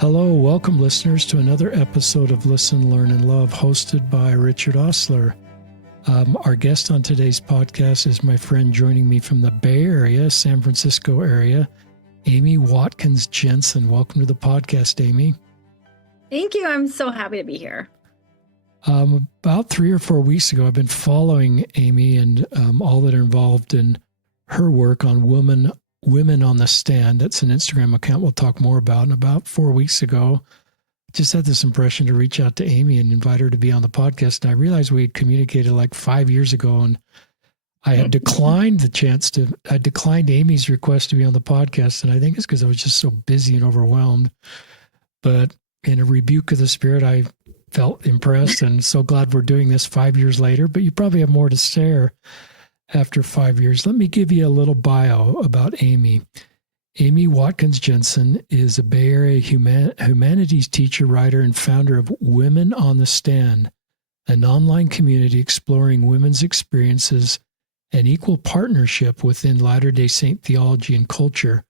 Hello, welcome listeners to another episode of Listen, Learn, and Love, hosted by Richard Osler. Our guest on today's podcast is my friend joining me from the Bay Area, San Francisco area, Amy Watkins Jensen. Welcome to the podcast, Amy. Thank you. I'm so happy to be here. About 3 or 4 weeks ago, I've been following Amy and all that are involved in her work on Women on the Stand. That's an Instagram account we'll talk more about. And about 4 weeks ago, just had this impression to reach out to Amy and invite her to be on the podcast. And I realized we had communicated like 5 years ago, and I had declined I declined Amy's request to be on the podcast. And I think it's because I was just so busy and overwhelmed. But in a rebuke of the spirit, I felt impressed and so glad we're doing this 5 years later. But you probably have more to share after 5 years. Let me give you a little bio about Amy. Amy Watkins Jensen is a Bay Area humanities teacher, writer, and founder of Women on the Stand, an online community exploring women's experiences and equal partnership within Latter-day Saint theology and culture.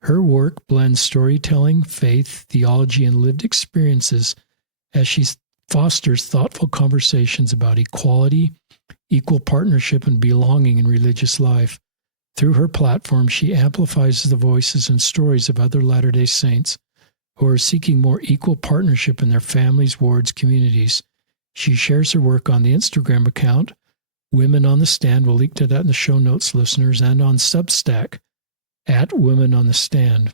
Her work blends storytelling, faith, theology, and lived experiences as she fosters thoughtful conversations about equality, equal partnership, and belonging in religious life. Through her platform, she amplifies the voices and stories of other Latter-day Saints who are seeking more equal partnership in their families, wards, communities. She shares her work on the Instagram account, Women on the Stand. We'll link to that in the show notes, listeners, and on Substack at Women on the Stand.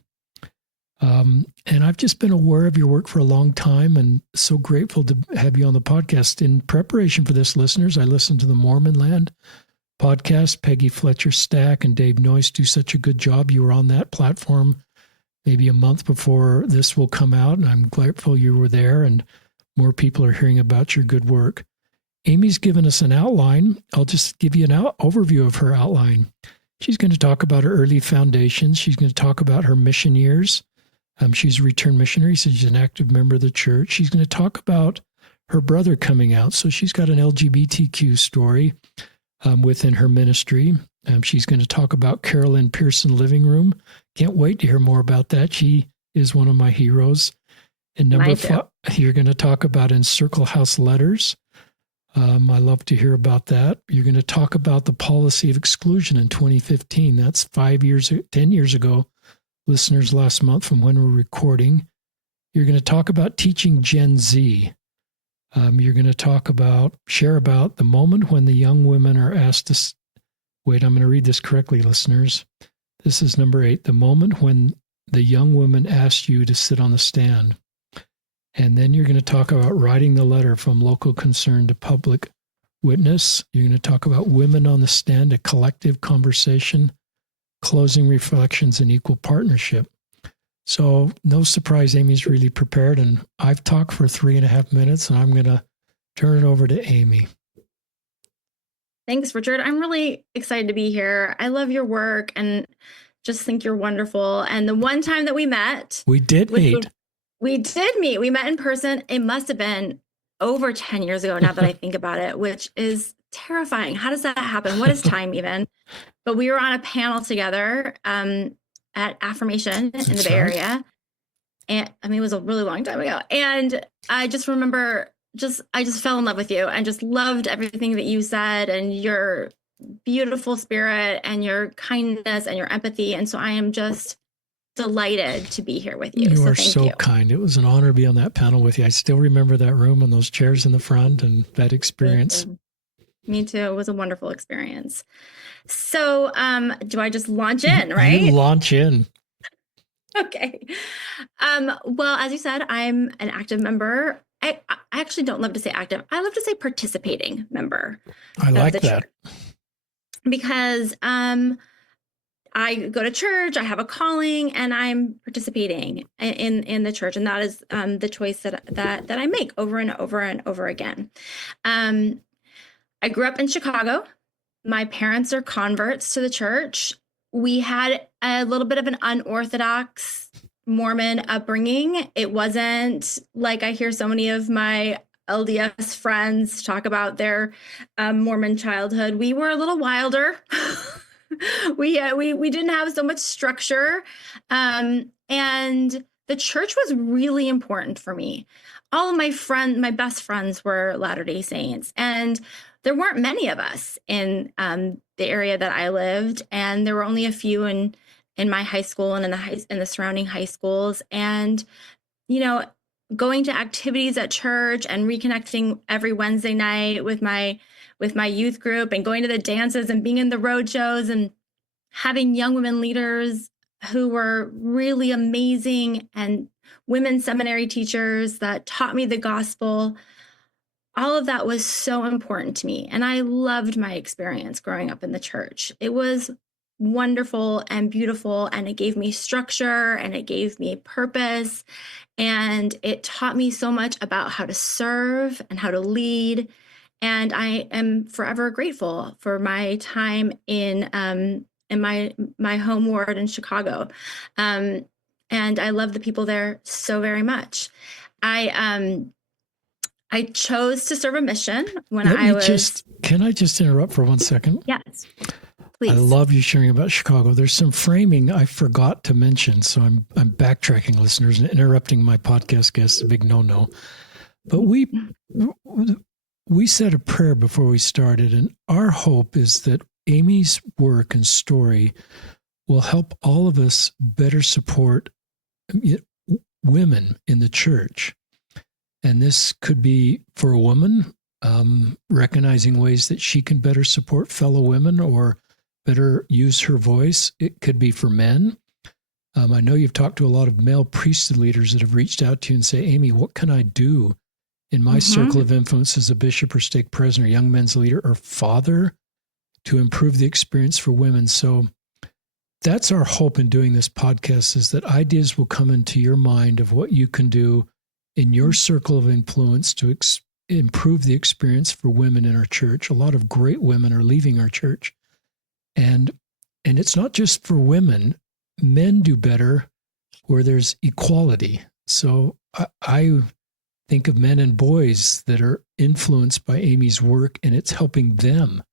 And I've just been aware of your work for a long time and so grateful to have you on the podcast. In preparation for this, listeners, I listened to the Mormon Land podcast. Peggy Fletcher Stack and Dave Noyce do such a good job. You were on that platform maybe a month before this will come out, and I'm grateful you were there and more people are hearing about your good work. Amy's given us an outline. I'll just give you an overview of her outline. She's going to talk about her early foundations. She's going to talk about her mission years. She's a returned missionary, so she's an active member of the church. She's going to talk about her brother coming out. So she's got an LGBTQ story within her ministry. She's going to talk about Carolyn Pearson Living Room. Can't wait to hear more about that. She is one of my heroes. And number 5, you're going to talk about Encircle House Letters. I love to hear about that. You're going to talk about the policy of exclusion in 2015. That's 10 years ago. Listeners, last month from when we're recording. You're going to talk about teaching Gen Z. You're going to share about the moment when the young women are asked to, wait, I'm going to read this correctly, listeners. This is number 8, the moment when the young woman asked you to sit on the stand. And then you're going to talk about writing the letter from local concern to public witness. You're going to talk about Women on the Stand, a collective conversation, closing reflections, and equal partnership. So no surprise, Amy's really prepared, and I've talked for 3.5 minutes, and I'm going to turn it over to Amy. Thanks, Richard. I'm really excited to be here. I love your work and just think you're wonderful. And the one time that we met, we did meet. We met in person. It must have been over 10 years ago now that I think about it, which is terrifying. How does that happen? What is time even? But we were on a panel together at Affirmation in the Bay Area. And I mean, it was a really long time ago. And I just remember I just fell in love with you and just loved everything that you said and your beautiful spirit and your kindness and your empathy. And so I am just delighted to be here with you. You are so kind. It was an honor to be on that panel with you. I still remember that room and those chairs in the front and that experience. Me too. It was a wonderful experience. So do I just launch in, right? You launch in. Okay. Well, as you said, I'm an active member. I actually don't love to say active. I love to say participating member. I like that. Because I go to church, I have a calling, and I'm participating in the church. And that is the choice that I make over and over and over again. I grew up in Chicago. My parents are converts to the church. We had a little bit of an unorthodox Mormon upbringing. It wasn't like I hear so many of my LDS friends talk about their Mormon childhood. We were a little wilder. we didn't have so much structure. And the church was really important for me. All of my best friends were Latter-day Saints, and there weren't many of us in the area that I lived, and there were only a few in my high school and in the surrounding high schools. And you know, going to activities at church and reconnecting every Wednesday night with my youth group, and going to the dances and being in the road shows and having young women leaders who were really amazing, and women seminary teachers that taught me the gospel. All of that was so important to me. And I loved my experience growing up in the church. It was wonderful and beautiful, and it gave me structure and it gave me purpose. And it taught me so much about how to serve and how to lead. And I am forever grateful for my time in my home ward in Chicago. And I love the people there so very much. I chose to serve a mission when Can I just interrupt for 1 second? Yes, please. I love you sharing about Chicago. There's some framing I forgot to mention, so I'm backtracking, listeners, and interrupting my podcast guests. A big no-no. But we said a prayer before we started, and our hope is that Amy's work and story will help all of us better support women in the church. And this could be for a woman, recognizing ways that she can better support fellow women or better use her voice. It could be for men. I know you've talked to a lot of male priesthood leaders that have reached out to you and say, Amy, what can I do in my circle of influence as a bishop or stake president or young men's leader or father to improve the experience for women? So that's our hope in doing this podcast, is that ideas will come into your mind of what you can do in your circle of influence to improve the experience for women in our church. A lot of great women are leaving our church. And it's not just for women. Men do better where there's equality. So I think of men and boys that are influenced by Amy's work, and it's helping them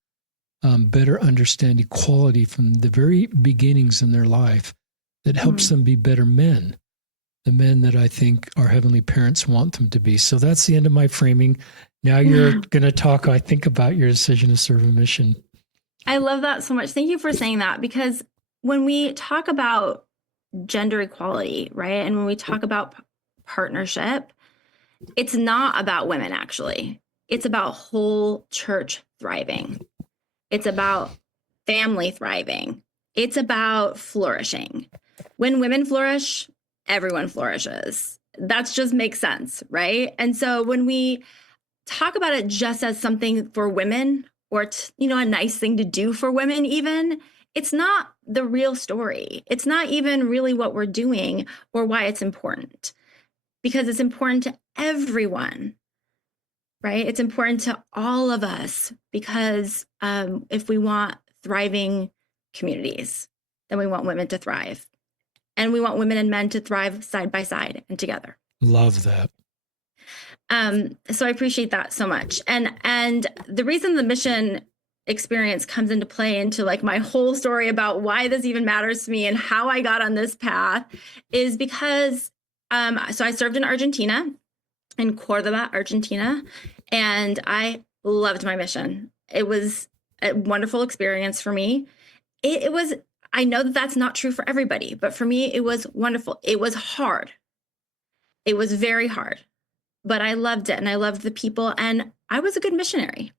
better understand equality from the very beginnings in their life. That helps them be better men, the men that I think our heavenly parents want them to be. So that's the end of my framing. Now you're going to talk, I think, about your decision to serve a mission. I love that so much. Thank you for saying that, because when we talk about gender equality, right, and when we talk about partnership, it's not about women, actually. It's about whole church thriving. It's about family thriving. It's about flourishing. When women flourish, everyone flourishes. That just makes sense, right? And so when we talk about it just as something for women, or a nice thing to do for women, even, it's not the real story. It's not even really what we're doing or why it's important, because it's important to everyone, right? It's important to all of us, because if we want thriving communities, then we want women to thrive. And we want women and men to thrive side by side and together. Love that. So I appreciate that so much. And the reason the mission experience comes into play into like my whole story about why this even matters to me and how I got on this path is because so I served in Argentina, in Cordoba, Argentina, and I loved my mission. It was a wonderful experience for me. It was, I know that that's not true for everybody, but for me, it was wonderful. It was hard. It was very hard, but I loved it, and I loved the people, and I was a good missionary.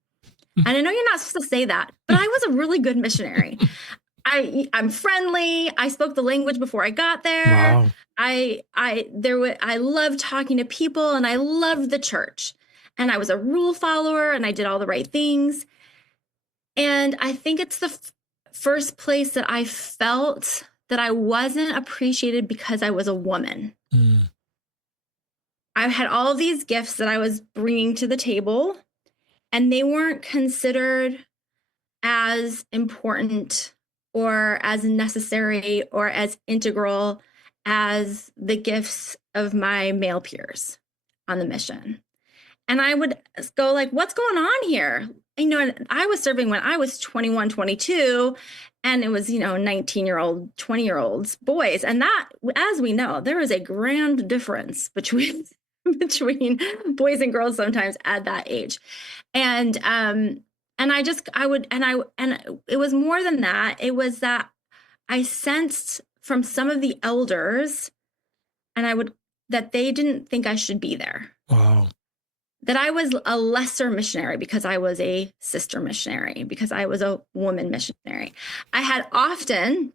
And I know you're not supposed to say that, but I was a really good missionary. I'm friendly. I spoke the language before I got there. Wow. I loved talking to people, and I loved the church, and I was a rule follower, and I did all the right things. And I think it's the first place that I felt that I wasn't appreciated because I was a woman. I had all of these gifts that I was bringing to the table, and they weren't considered as important or as necessary or as integral as the gifts of my male peers on the mission. And I would go like, what's going on here? and I was serving when I was 21, 22, and it was, 19-year-old, 20-year-olds boys. And that, as we know, there is a grand difference between between boys and girls sometimes at that age. And I just I would and it was more than that. It was that I sensed from some of the elders and I would that they didn't think I should be there. Wow. That I was a lesser missionary because I was a sister missionary, because I was a woman missionary. I had often,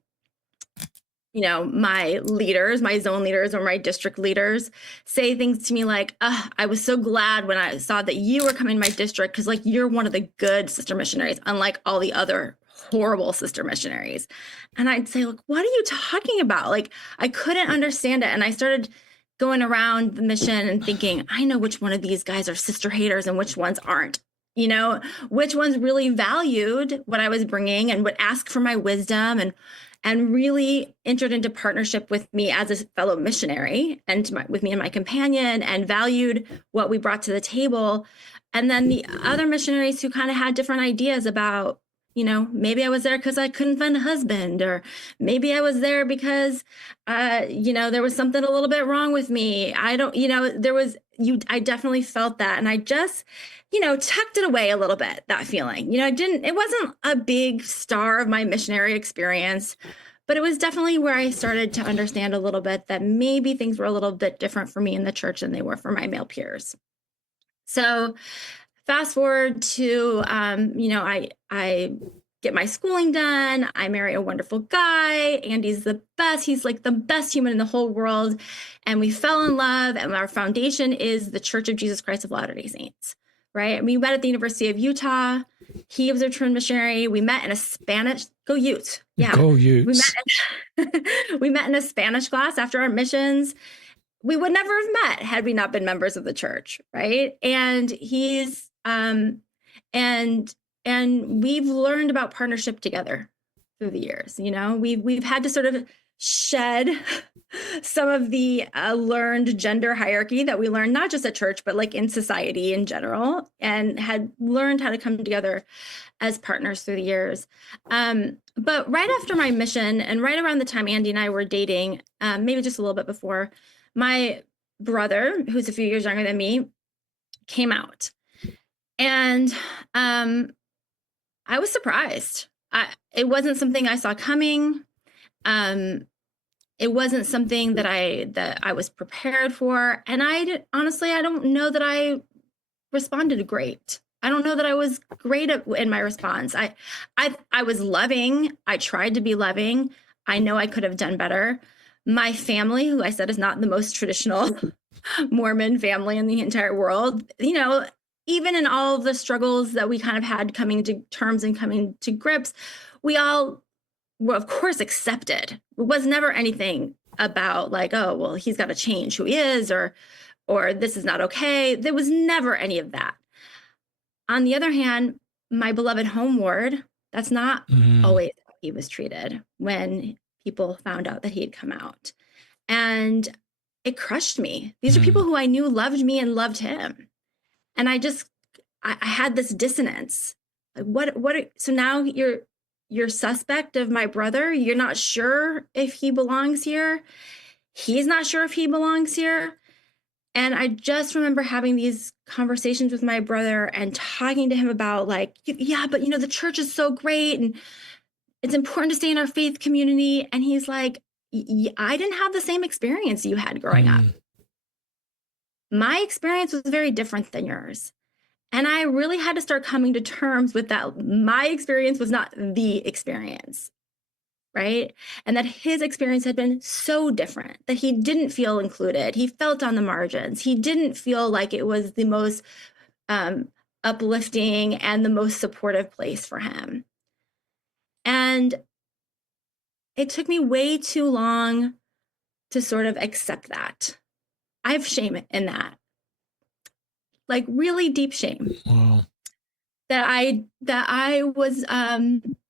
my leaders, my zone leaders or my district leaders say things to me like, I was so glad when I saw that you were coming to my district because like you're one of the good sister missionaries, unlike all the other horrible sister missionaries. And I'd say, look, what are you talking about? Like, I couldn't understand it. And I started going around the mission and thinking, I know which one of these guys are sister haters and which ones aren't, which ones really valued what I was bringing and would ask for my wisdom and really entered into partnership with me as a fellow missionary and with me and my companion and valued what we brought to the table. And then the other missionaries who kind of had different ideas about, maybe I was there because I couldn't find a husband, or maybe I was there because, there was something a little bit wrong with me. I definitely felt that. And I just, tucked it away a little bit, that feeling. It wasn't a big star of my missionary experience, but it was definitely where I started to understand a little bit that maybe things were a little bit different for me in the church than they were for my male peers. So fast forward to, I get my schooling done. I marry a wonderful guy. Andy's the best. He's like the best human in the whole world. And we fell in love. And our foundation is the Church of Jesus Christ of Latter-day Saints, right? And we met at the University of Utah. He was a trained missionary. We met in a Spanish, go Utes. Yeah. Go Utes. We met in a Spanish class after our missions. We would never have met had we not been members of the church, right? And he's and we've learned about partnership together through the years. We've had to sort of shed some of the learned gender hierarchy that we learned not just at church but like in society in general, and had learned how to come together as partners through the years. But right after my mission and right around the time Andy and I were dating, maybe just a little bit before, my brother, who's a few years younger than me, came out. And I was surprised. It wasn't something I saw coming. It wasn't something that I was prepared for. And honestly, I don't know that I responded great. I don't know that I was great in my response. I was loving. I tried to be loving. I know I could have done better. My family, who I said is not the most traditional Mormon family in the entire world, even in all of the struggles that we kind of had coming to terms and coming to grips, we all were, of course, accepted. It was never anything about like, oh, well, he's got to change who he is, or this is not okay. There was never any of that. On the other hand, my beloved home ward, that's not always how he was treated when people found out that he had come out. And it crushed me. These are people who I knew loved me and loved him. And I had this dissonance. Like, so now you're suspect of my brother. You're not sure if he belongs here. He's not sure if he belongs here. And I just remember having these conversations with my brother and talking to him about like, yeah, but the church is so great and it's important to stay in our faith community. And he's like, I didn't have the same experience you had growing up. My experience was very different than yours. And I really had to start coming to terms with that. My experience was not the experience, right? And that his experience had been so different, that he didn't feel included. He felt on the margins. He didn't feel like it was the most uplifting and the most supportive place for him. And it took me way too long to sort of accept that. I have shame in that, like really deep shame. Wow. That I was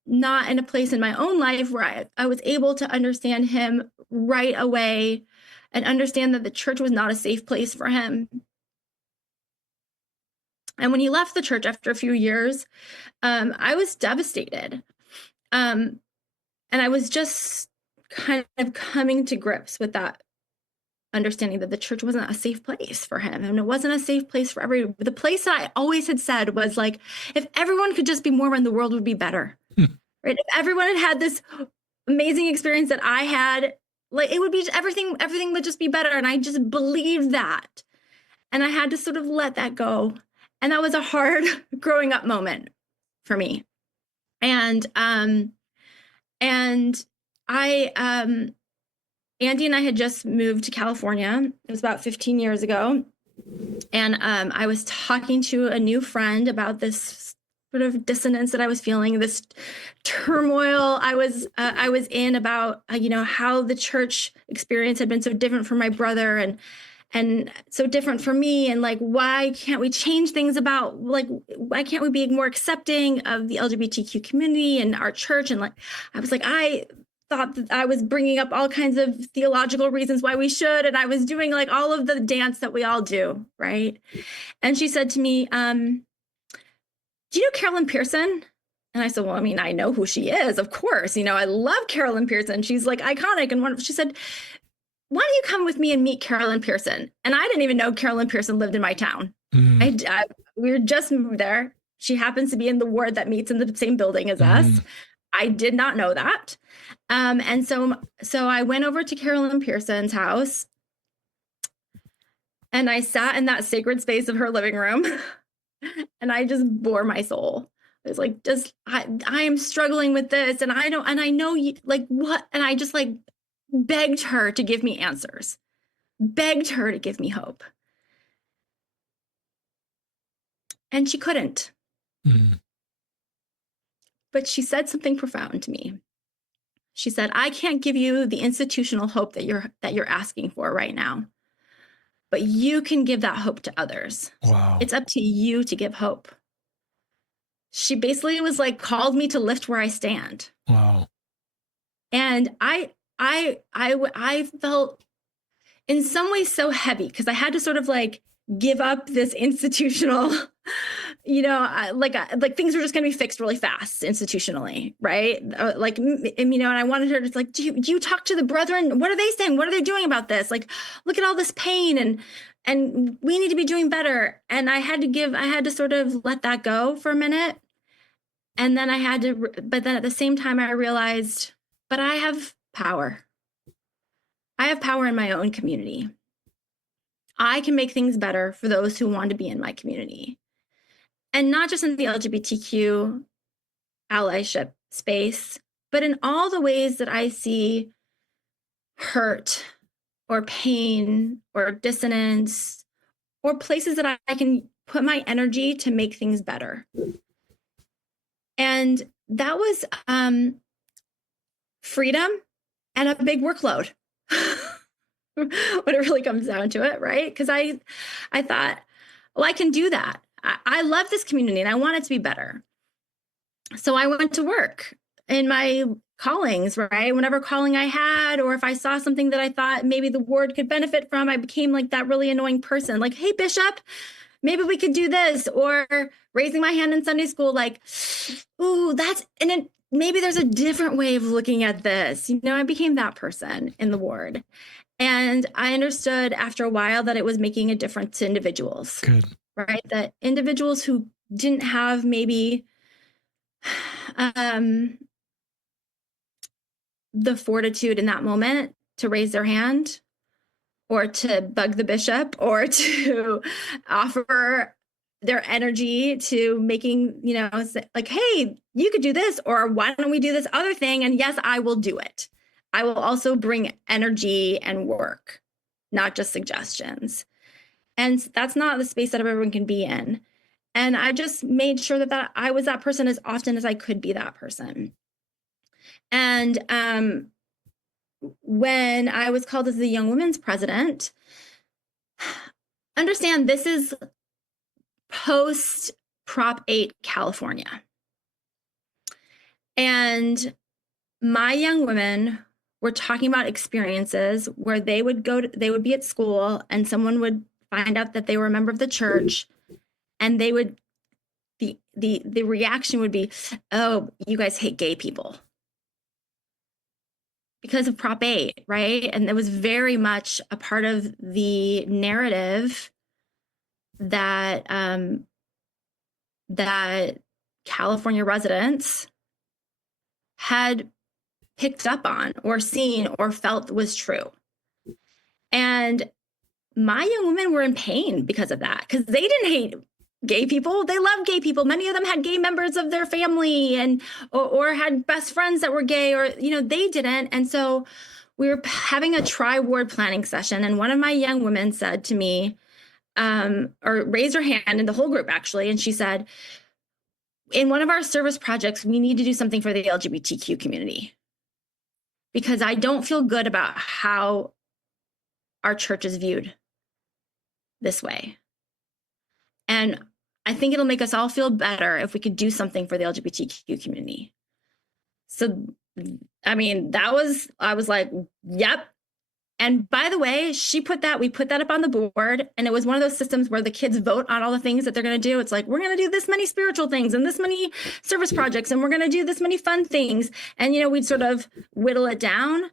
not in a place in my own life where I was able to understand him right away and understand that the church was not a safe place for him. And when he left the church after a few years, I was devastated. And I was just kind of coming to grips with that understanding that the church wasn't a safe place for him. And it wasn't a safe place for the place that I always had said was like, if everyone could just be Mormon, the world would be better. Right? If everyone had this amazing experience that I had, like, it would be everything would just be better. And I just believed that. And I had to sort of let that go. And that was a hard growing up moment for me. And Andy and I had just moved to California. It was about 15 years ago. And I was talking to a new friend about this sort of dissonance that I was feeling, this turmoil I was in about, how the church experience had been so different for my brother and so different for me. And like, why can't we change things about, like, why can't we be more accepting of the LGBTQ community and our church? And like, I was like, I thought that I was bringing up all kinds of theological reasons why we should. And I was doing like all of the dance that we all do. Right. And she said to me, do you know Carolyn Pearson? And I said, well, I mean, I know who she is, of course. I love Carolyn Pearson. She's like iconic. And she said, why don't you come with me and meet Carolyn Pearson? And I didn't even know Carolyn Pearson lived in my town. We were just moved there. She happens to be in the ward that meets in the same building as us. I did not know that. And so I went over to Carolyn Pearson's house and I sat in that sacred space of her living room and I just bore my soul. I was like, I am struggling with this. And I know you, like, what? And I just like begged her to give me answers, begged her to give me hope. And she couldn't. But she said something profound to me. She said, I can't give you the institutional hope that you're asking for right now, but you can give that hope to others. Wow. It's up to you to give hope. She basically was like, called me to lift where I stand. Wow. And I felt in some ways so heavy because I had to sort of like give up this institutional, like things were just going to be fixed really fast institutionally, right? And I wanted her to like, do you talk to the brethren? What are they saying? What are they doing about this? Like, look at all this pain and we need to be doing better. And I had to sort of let that go for a minute. And then but then at the same time I realized, but I have power. I have power in my own community. I can make things better for those who want to be in my community. And not just in the LGBTQ allyship space, but in all the ways that I see hurt or pain or dissonance or places that I can put my energy to make things better. And that was freedom and a big workload. When it really comes down to it, right? Because I thought, well, I can do that. I love this community and I want it to be better. So I went to work in my callings, right? Whenever calling I had, or if I saw something that I thought maybe the ward could benefit from, I became like that really annoying person. Like, hey, Bishop, maybe we could do this. Or raising my hand in Sunday school, like, ooh, maybe there's a different way of looking at this. I became that person in the ward. And I understood after a while that it was making a difference to individuals. Good. Right? That individuals who didn't have maybe the fortitude in that moment to raise their hand or to bug the bishop or to offer their energy to making, like, hey, you could do this, or why don't we do this other thing? And yes, I will do it. I will also bring energy and work, not just suggestions. And that's not the space that everyone can be in. And I just made sure that I was that person as often as I could be that person. And when I was called as the Young Women's President, understand this is post Prop 8 California. And my young women were talking about experiences where they would be at school and someone would find out that they were a member of the church and they would, the reaction would be, oh, you guys hate gay people because of Prop 8, right? And it was very much a part of the narrative that that California residents had picked up on or seen or felt was true. And my young women were in pain because of that, because they didn't hate gay people. They loved gay people. Many of them had gay members of their family and or had best friends that were gay, or they didn't. And so we were having a tri-ward planning session, and one of my young women said to me, or raised her hand in the whole group actually, and she said, in one of our service projects, we need to do something for the LGBTQ community, because I don't feel good about how our church is viewed this way. And I think it'll make us all feel better if we could do something for the LGBTQ community. So, I mean, I was like, yep. And by the way, we put that up on the board, and it was one of those systems where the kids vote on all the things that they're going to do. It's like, we're going to do this many spiritual things and this many service projects, and we're going to do this many fun things. And, we'd sort of whittle it down,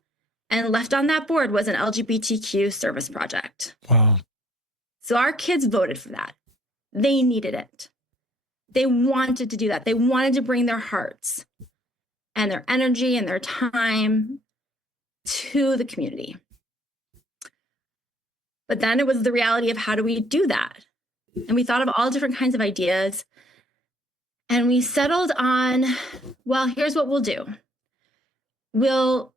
and left on that board was an LGBTQ service project. Wow. So our kids voted for that. They needed it. They wanted to do that. They wanted to bring their hearts and their energy and their time to the community. But then it was the reality of, how do we do that? And we thought of all different kinds of ideas. And we settled on, well, here's what we'll do. We'll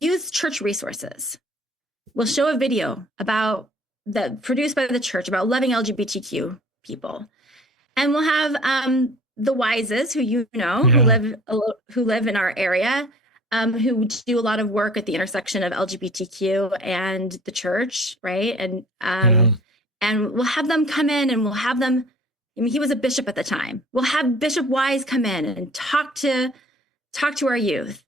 use church resources. We'll show a video produced by the church about loving LGBTQ people. And we'll have the Wises, who who live in our area, who do a lot of work at the intersection of LGBTQ and the church, right? And and we'll have them come in, and we'll have them. I mean, he was a bishop at the time. We'll have Bishop Wise come in and talk to our youth,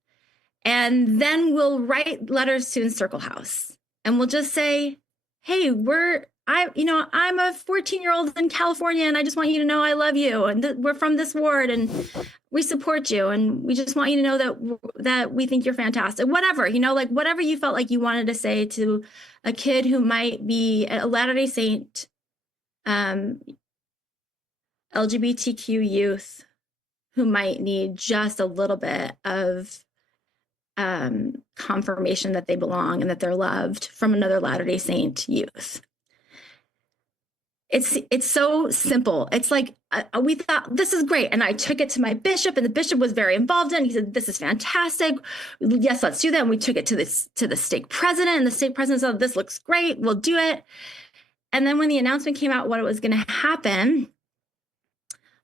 and then we'll write letters to Encircle House, and we'll just say, hey, I'm a 14-year-old in California, and I just want you to know I love you, and we're from this ward, and we support you, and we just want you to know that we think you're fantastic. Whatever, whatever you felt like you wanted to say to a kid who might be a Latter-day Saint, LGBTQ youth who might need just a little bit of confirmation that they belong and that they're loved from another Latter-day Saint youth. It's so simple. It's like, we thought, this is great. And I took it to my bishop, and the bishop was very involved in it. He said, this is fantastic. Yes, let's do that. And we took it to the stake president, and the stake president said, this looks great. We'll do it. And then when the announcement came out what it was going to happen,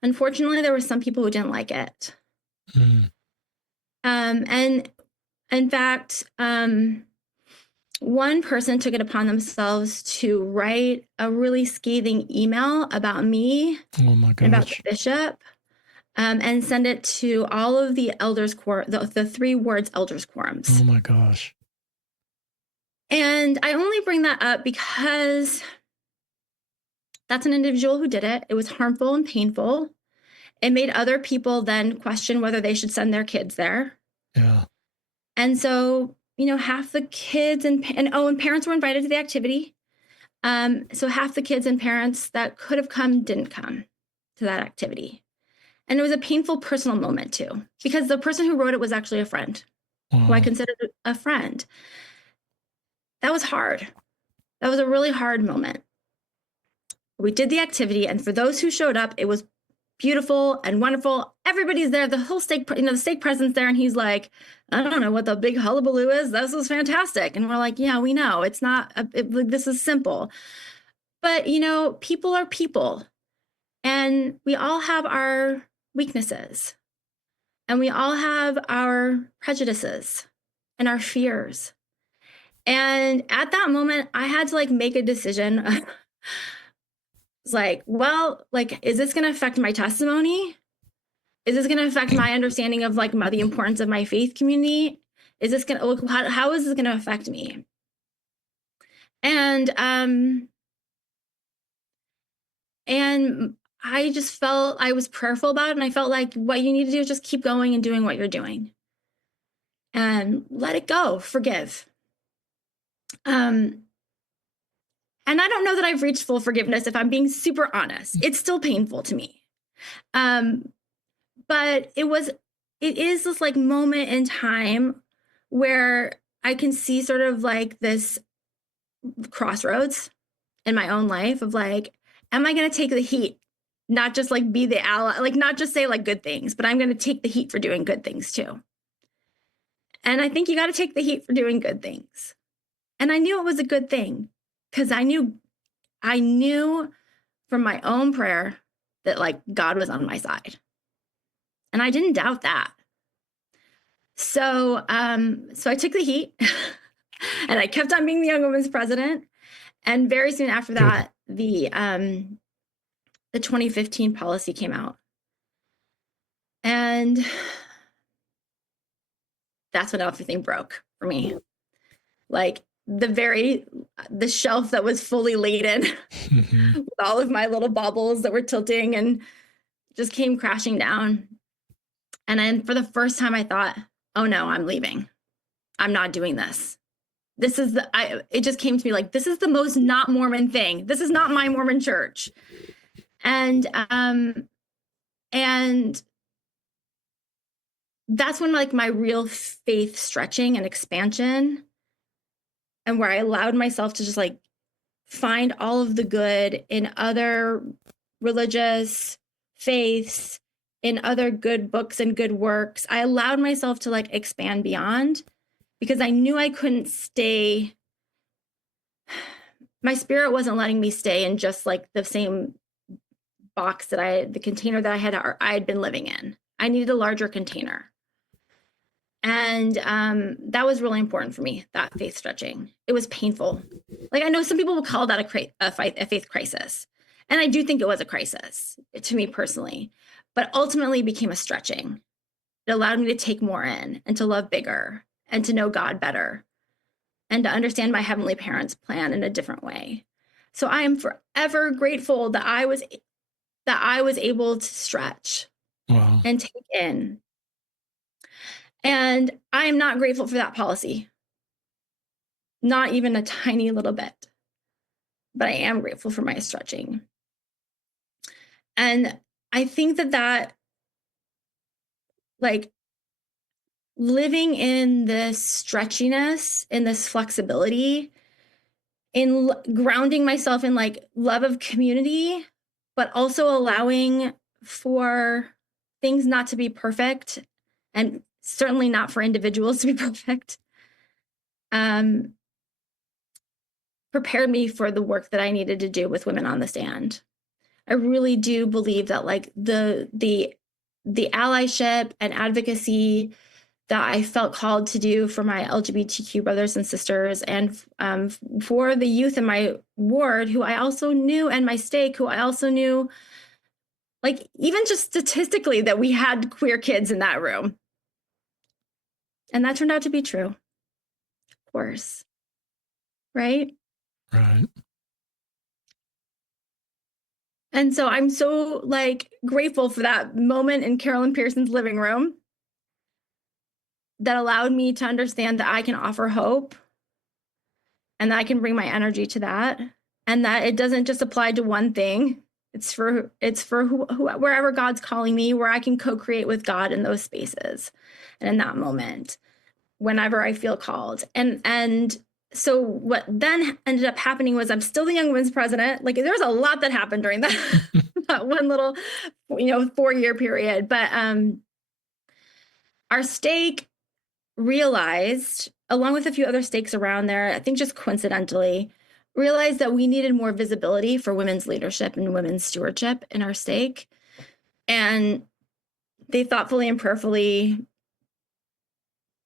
unfortunately, there were some people who didn't like it. And in fact, one person took it upon themselves to write a really scathing email about me, and about the bishop, and send it to all of the elders quorum, the 3 wards elders quorums. Oh my gosh. And I only bring that up because that's an individual who did it. It was harmful and painful. It made other people then question whether they should send their kids there. Yeah. And so, half the kids and parents were invited to the activity. So half the kids and parents that could have come didn't come to that activity. And it was a painful personal moment too, because the person who wrote it was actually a friend, who I considered a friend. That was hard. That was a really hard moment. We did the activity, and for those who showed up, it was beautiful and wonderful. Everybody's there. The whole stake, the stake president's there, and he's like, I don't know what the big hullabaloo is. This was fantastic. And we're like, yeah, we know. It's not, this is simple. But, people are people, and we all have our weaknesses, and we all have our prejudices and our fears. And at that moment, I had to make a decision. It's like, well, is this going to affect my testimony? Is this going to affect my understanding of the importance of my faith community? Is this going to, how is this going to affect me? And And I just felt, I was prayerful about it. And I felt like what you need to do is just keep going and doing what you're doing and let it go, forgive. Um, and I don't know that I've reached full forgiveness, if I'm being super honest. It's still painful to me. But it is this like moment in time where I can see sort of like this crossroads in my own life of like, am I going to take the heat? Not just like be the ally, like not just say like good things, but I'm going to take the heat for doing good things too. And I think you got to take the heat for doing good things. And I knew it was a good thing because I knew from my own prayer that like God was on my side. And I didn't doubt that. So I took the heat and I kept on being the Young Women's president. And very soon after that, the 2015 policy came out. And that's when everything broke for me. Like the shelf that was fully laden with all of my little baubles that were tilting and just came crashing down. And then for the first time I thought, oh no, I'm leaving. I'm not doing this. It just came to me like, this is the most not Mormon thing. This is not my Mormon church. And that's when like my real faith stretching and expansion, and where I allowed myself to just like find all of the good in other religious faiths, in other good books and good works. I allowed myself to like expand beyond, because I knew I couldn't stay. My spirit wasn't letting me stay in just like the same box the container that I had been living in. I needed a larger container. And that was really important for me, that faith stretching. It was painful. Like, I know some people would call that a faith crisis. And I do think it was a crisis to me personally, but ultimately became a stretching. It allowed me to take more in and to love bigger and to know God better and to understand my heavenly parents' plan in a different way. So I am forever grateful that I was able to stretch and take in. And I am not grateful for that policy, not even a tiny little bit, but I am grateful for my stretching. And I think that like living in this stretchiness, in this flexibility, in grounding myself in like love of community, but also allowing for things not to be perfect, and certainly not for individuals to be perfect, prepared me for the work that I needed to do with Women on the Stand. I really do believe that like the allyship and advocacy that I felt called to do for my LGBTQ brothers and sisters, and for the youth in my ward who I also knew, and my stake who I also knew, like even just statistically, that we had queer kids in that room. And that turned out to be true, of course. Right? Right. And so I'm so like grateful for that moment in Carolyn Pearson's living room that allowed me to understand that I can offer hope, and that I can bring my energy to that, and that it doesn't just apply to one thing. It's for wherever God's calling me, where I can co-create with God in those spaces and in that moment, whenever I feel called. And so what then ended up happening was I'm still the Young Women's president. Like there's a lot that happened during that, that one little, 4-year period. But our stake realized, along with a few other stakes around there, I think just coincidentally, realized that we needed more visibility for women's leadership and women's stewardship in our stake. And they thoughtfully and prayerfully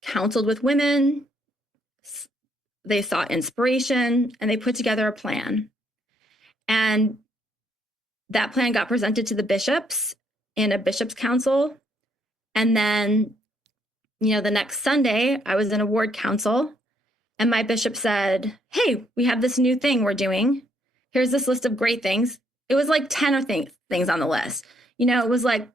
counseled with women. They sought inspiration, and they put together a plan. And that plan got presented to the bishops in a bishops' council. And then, the next Sunday, I was in a ward council, and my bishop said, hey, we have this new thing we're doing. Here's this list of great things. It was like 10 or things on the list. It was like,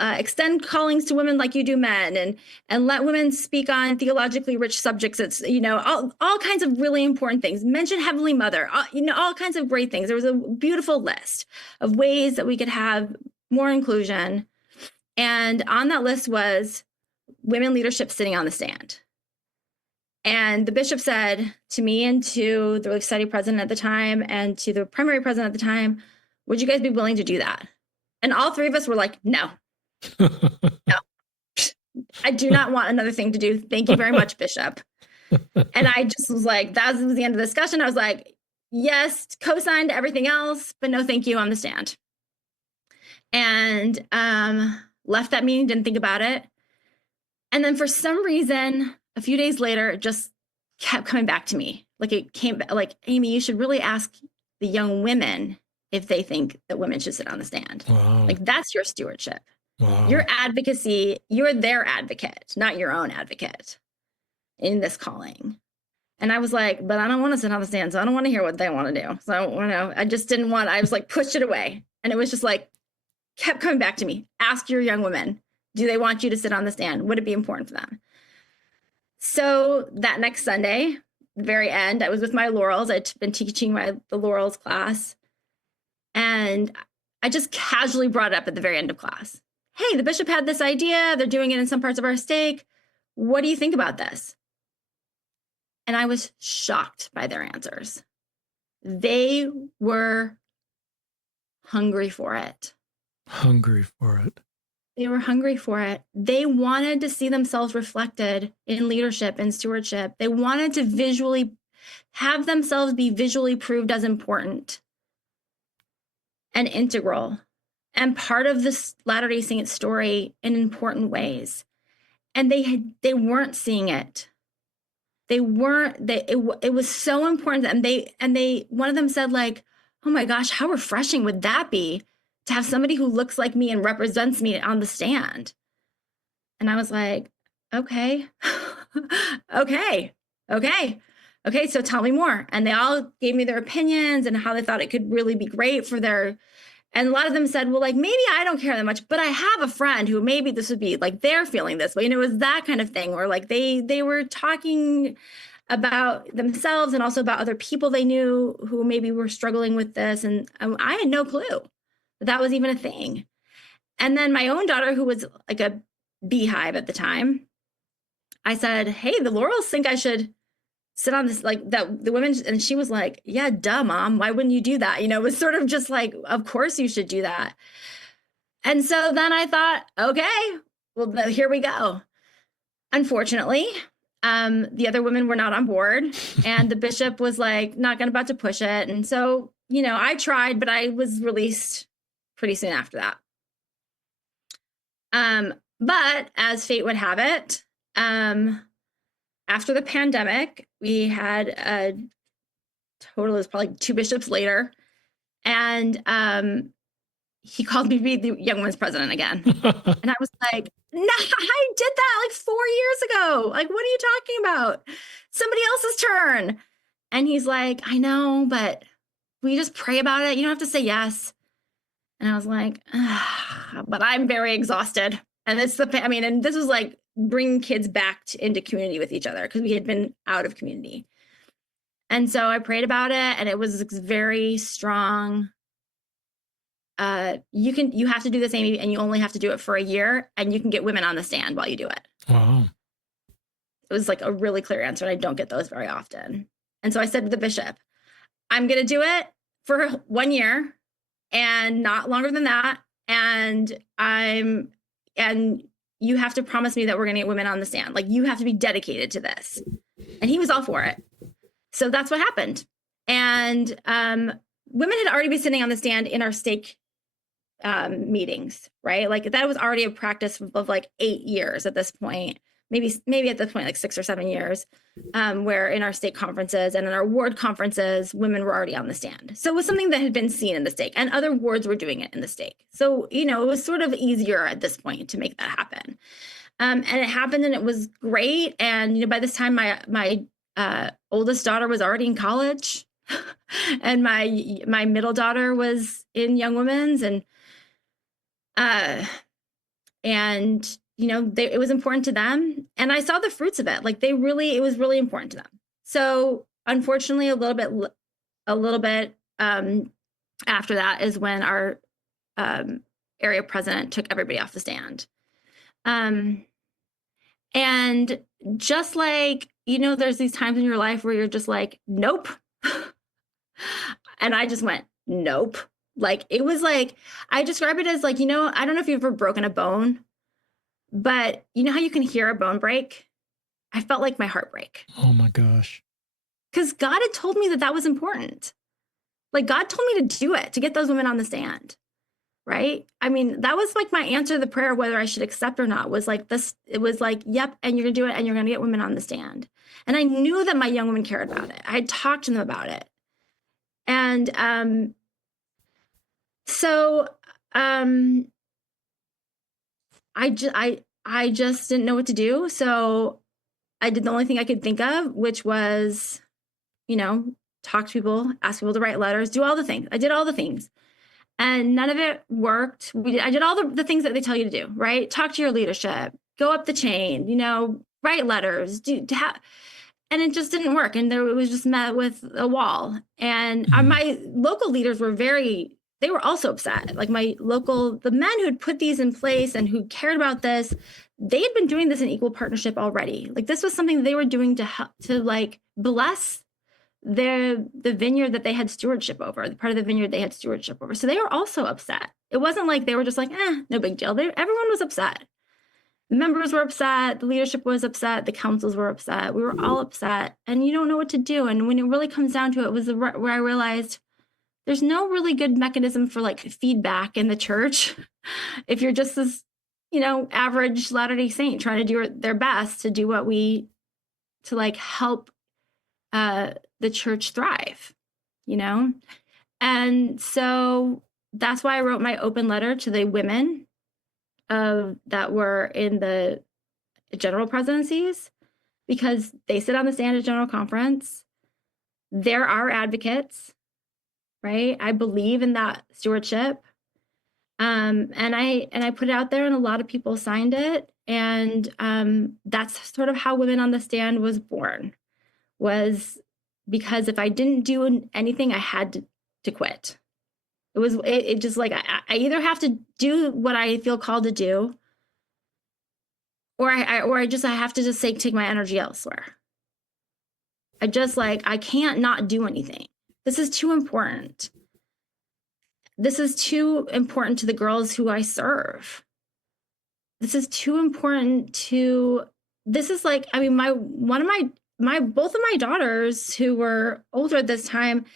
extend callings to women like you do men, and let women speak on theologically rich subjects. It's, all kinds of really important things. Mention Heavenly Mother, all kinds of great things. There was a beautiful list of ways that we could have more inclusion. And on that list was women leadership sitting on the stand. And the bishop said to me and to the Relief Society president at the time and to the primary president at the time, would you guys be willing to do that? And all three of us were like, no, no, I do not want another thing to do. Thank you very much, Bishop. And I just was like, that was the end of the discussion. I was like, yes, co-signed everything else, but no, thank you on the stand. And left that meeting, didn't think about it. And then for some reason, a few days later, it just kept coming back to me. Like it came back, like, Amy, you should really ask the young women if they think that women should sit on the stand. Wow. Like that's your stewardship. Wow. Your advocacy, you're their advocate, not your own advocate in this calling. And I was like, but I don't want to sit on the stand, so I don't want to hear what they want to do. So I don't want to, I just didn't want, I was like, pushed it away. And it was just like, kept coming back to me. Ask your young women, do they want you to sit on the stand? Would it be important for them? So that next Sunday, the very end, I was with my Laurels. I'd been teaching the Laurels class. And I just casually brought it up at the very end of class. Hey, the bishop had this idea. They're doing it in some parts of our stake. What do you think about this? And I was shocked by their answers. They were hungry for it. Hungry for it. They were hungry for it. They wanted to see themselves reflected in leadership and stewardship. They wanted to visually have themselves be visually proved as important and integral and part of this Latter-day Saint story in important ways. And they weren't seeing it. It was so important. And they one of them said, like, oh my gosh, how refreshing would that be to have somebody who looks like me and represents me on the stand? And I was like, okay, okay. So tell me more. And they all gave me their opinions and how they thought it could really be great for their, and a lot of them said, well, like, maybe I don't care that much, but I have a friend who maybe this would be like, they're feeling this way. And it was that kind of thing where like they were talking about themselves and also about other people they knew who maybe were struggling with this. And I had no clue that was even a thing. And then my own daughter, who was like a beehive at the time, I said, hey, the Laurels think I should sit on this, like that the women, and she was like, yeah, duh, Mom, why wouldn't you do that? It was sort of just like, of course you should do that. And so then I thought, okay, well, here we go. Unfortunately, the other women were not on board, and the bishop was like not about to push it. And so, I tried, but I was released pretty soon after that. But as fate would have it, after the pandemic, we had a total, it was probably 2 bishops later, and he called me to be the young women's president again. And I was like, no, I did that like 4 years ago. Like, what are you talking about? Somebody else's turn. And he's like, I know, but we just pray about it. You don't have to say yes. And I was like, but I'm very exhausted. And and this was like bringing kids back into community with each other because we had been out of community. And so I prayed about it, and it was very strong. You have to do this, Amy, and you only have to do it for a year, and you can get women on the stand while you do it. Wow. It was like a really clear answer, and I don't get those very often. And so I said to the bishop, I'm going to do it for 1 year and not longer than that. And you have to promise me that we're going to get women on the stand. Like, you have to be dedicated to this. And he was all for it. So that's what happened. And women had already been sitting on the stand in our stake meetings, right? Like, that was already a practice of like 8 years at this point, maybe at this point, like 6 or 7 years, where in our stake conferences and in our ward conferences, women were already on the stand. So it was something that had been seen in the stake, and other wards were doing it in the stake. So, it was sort of easier at this point to make that happen. And it happened, and it was great. And, by this time, my oldest daughter was already in college. and my middle daughter was in Young Women's, uh, and it was important to them, and I saw the fruits of it. Like it was really important to them. So unfortunately, a little bit after that is when our area president took everybody off the stand. And just like, there's these times in your life where you're just like, nope. And I just went, nope. Like, it was like, I describe it as like, I don't know if you've ever broken a bone, but you know how you can hear a bone break? I felt like my heart break. Oh my gosh. Because God had told me that was important. Like, God told me to do it, to get those women on the stand. Right? I mean, that was like my answer to the prayer, whether I should accept or not, was like this. It was like, yep, and you're going to do it, and you're going to get women on the stand. And I knew that my young women cared about it. I had talked to them about it. And so I just didn't know what to do. So I did the only thing I could think of, which was, talk to people, ask people to write letters, do all the things. I did all the things. And none of it worked. I did all the things that they tell you to do, right? Talk to your leadership, go up the chain, write letters, and it just didn't work. And it was just met with a wall. And my local leaders they were also upset. Like the men who had put these in place and who cared about this, they had been doing this in equal partnership already. Like, this was something they were doing to help, to like bless the vineyard that they had stewardship over, the part of the vineyard they had stewardship over. So they were also upset. It wasn't like they were just like, no big deal. Everyone was upset. The members were upset. The leadership was upset. The councils were upset. We were all upset. And you don't know what to do. And when it really comes down to it, was where I realized there's no really good mechanism for like feedback in the church. If you're just this, average Latter-day Saint trying to do their best to do to like help the church thrive, And so that's why I wrote my open letter to the women that were in the general presidencies, because they sit on the stand at General Conference. They're our advocates, right? I believe in that stewardship. And I put it out there, and a lot of people signed it. And that's sort of how Women on the Stand was born, was because if I didn't do anything, I had to quit. It just like, I either have to do what I feel called to do, or I have to just take my energy elsewhere. I can't not do anything. This is too important. This is too important to the girls who I serve. This is too important this is like, I mean, both of my daughters, who were older at this time,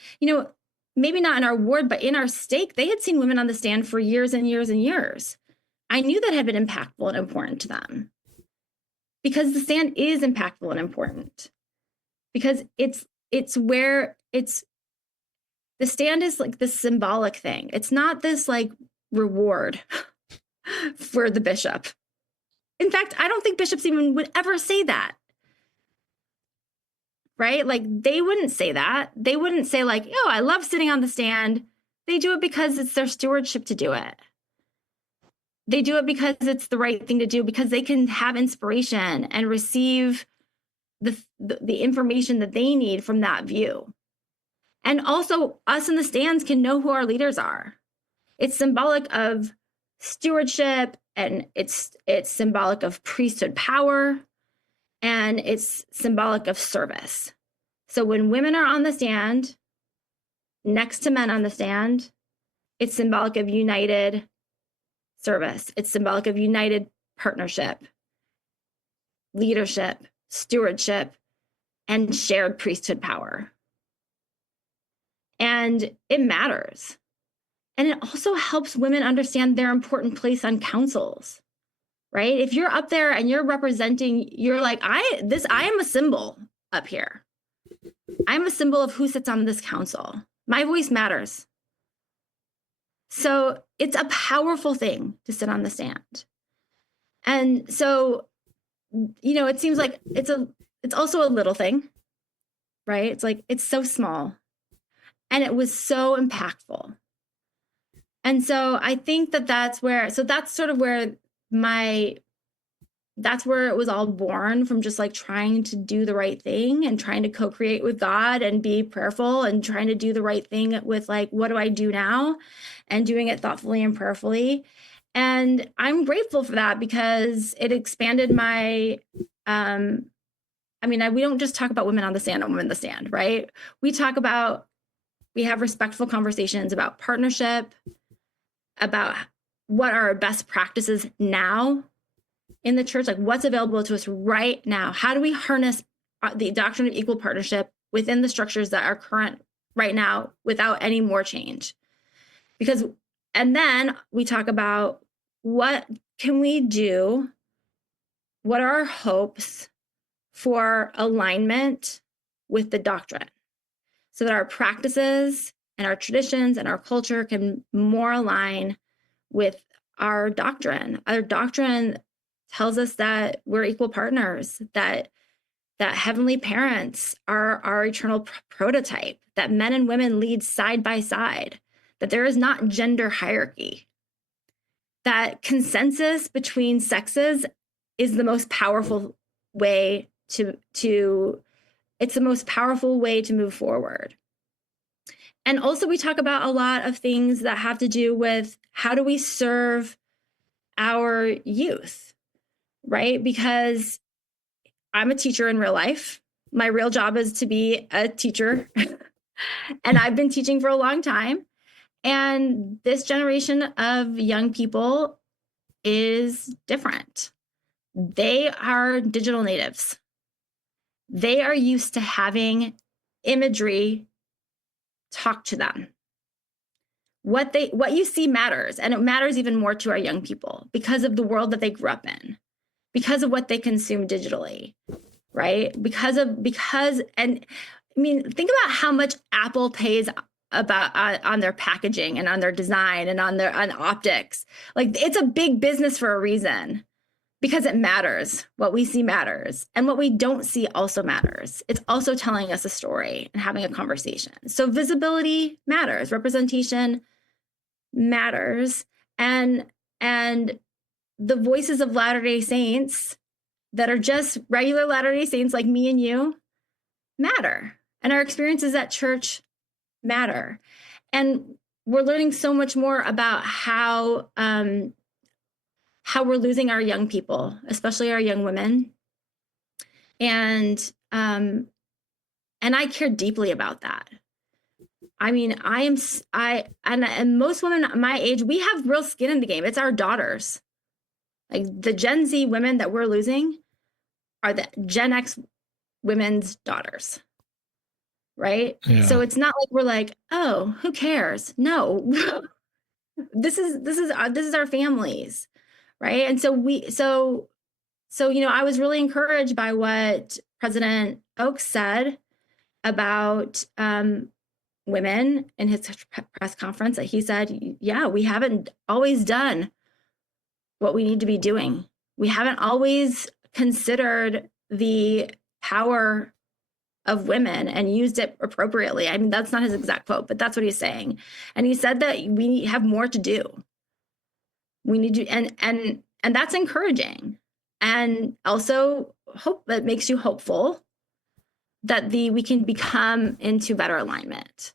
maybe not in our ward, but in our stake, they had seen women on the stand for years and years and years. I knew that had been impactful and important to them, because the stand is impactful and important, because the stand is like this symbolic thing. It's not this like reward for the bishop. In fact, I don't think bishops even would ever say that. Right? Like, they wouldn't say that. They wouldn't say like, oh, I love sitting on the stand. They do it because it's their stewardship to do it. They do it because it's the right thing to do, because they can have inspiration and receive the information that they need from that view. And also, us in the stands can know who our leaders are. It's symbolic of stewardship, and it's symbolic of priesthood power. And it's symbolic of service. So when women are on the stand, next to men on the stand, it's symbolic of united service. It's symbolic of united partnership, leadership, stewardship, and shared priesthood power. And it matters. And it also helps women understand their important place on councils. Right? If you're up there and you're representing, you're like, I am a symbol up here. I'm a symbol of who sits on this council. My voice matters. So it's a powerful thing to sit on the stand. And so, it seems like it's also a little thing, right? It's like, it's so small. And it was so impactful. And so I think that that's sort of where that's where it was all born, from just like trying to do the right thing and trying to co-create with God and be prayerful and trying to do the right thing with like, what do I do now? And doing it thoughtfully and prayerfully. And I'm grateful for that, because it expanded my, we don't just talk about women on the stand and women in the stand, right? We have respectful conversations about partnership, about what are our best practices now in the church, like what's available to us right now. How do we harness the doctrine of equal partnership within the structures that are current right now without any more change? And then we talk about what can we do? What are our hopes for alignment with the doctrine, so that our practices and our traditions and our culture can more align with our doctrine. Our doctrine tells us that we're equal partners, that heavenly parents are our eternal prototype, that men and women lead side by side, that there is not gender hierarchy, that consensus between sexes is the most powerful way it's the most powerful way to move forward. And also we talk about a lot of things that have to do with how do we serve our youth, right? Because I'm a teacher in real life. My real job is to be a teacher. And I've been teaching for a long time. And this generation of young people is different. They are digital natives. They are used to having imagery talk to them. What you see matters, and it matters even more to our young people because of the world that they grew up in, because of what they consume digitally, right? Think about how much Apple pays about on their packaging and on their design and on optics. Like, it's a big business for a reason, because it matters. What we see matters, and what we don't see also matters. It's also telling us a story and having a conversation. So visibility matters, representation matters, and the voices of Latter-day Saints that are just regular Latter-day Saints like me and you matter, and our experiences at church matter. And we're learning so much more about how we're losing our young people, especially our young women. And I care deeply about that. I mean, and most women my age, we have real skin in the game. It's our daughters. Like, the Gen Z women that we're losing are the Gen X women's daughters, right? Yeah. So it's not like we're like, oh, who cares? No, this is our families, right? And so I was really encouraged by what President Oaks said about women in his press conference. That he said, yeah, we haven't always done what we need to be doing. We haven't always considered the power of women and used it appropriately. I mean, that's not his exact quote, but that's what he's saying. And he said that we have more to do. We need to, and that's encouraging. And also it makes you hopeful that we can become into better alignment,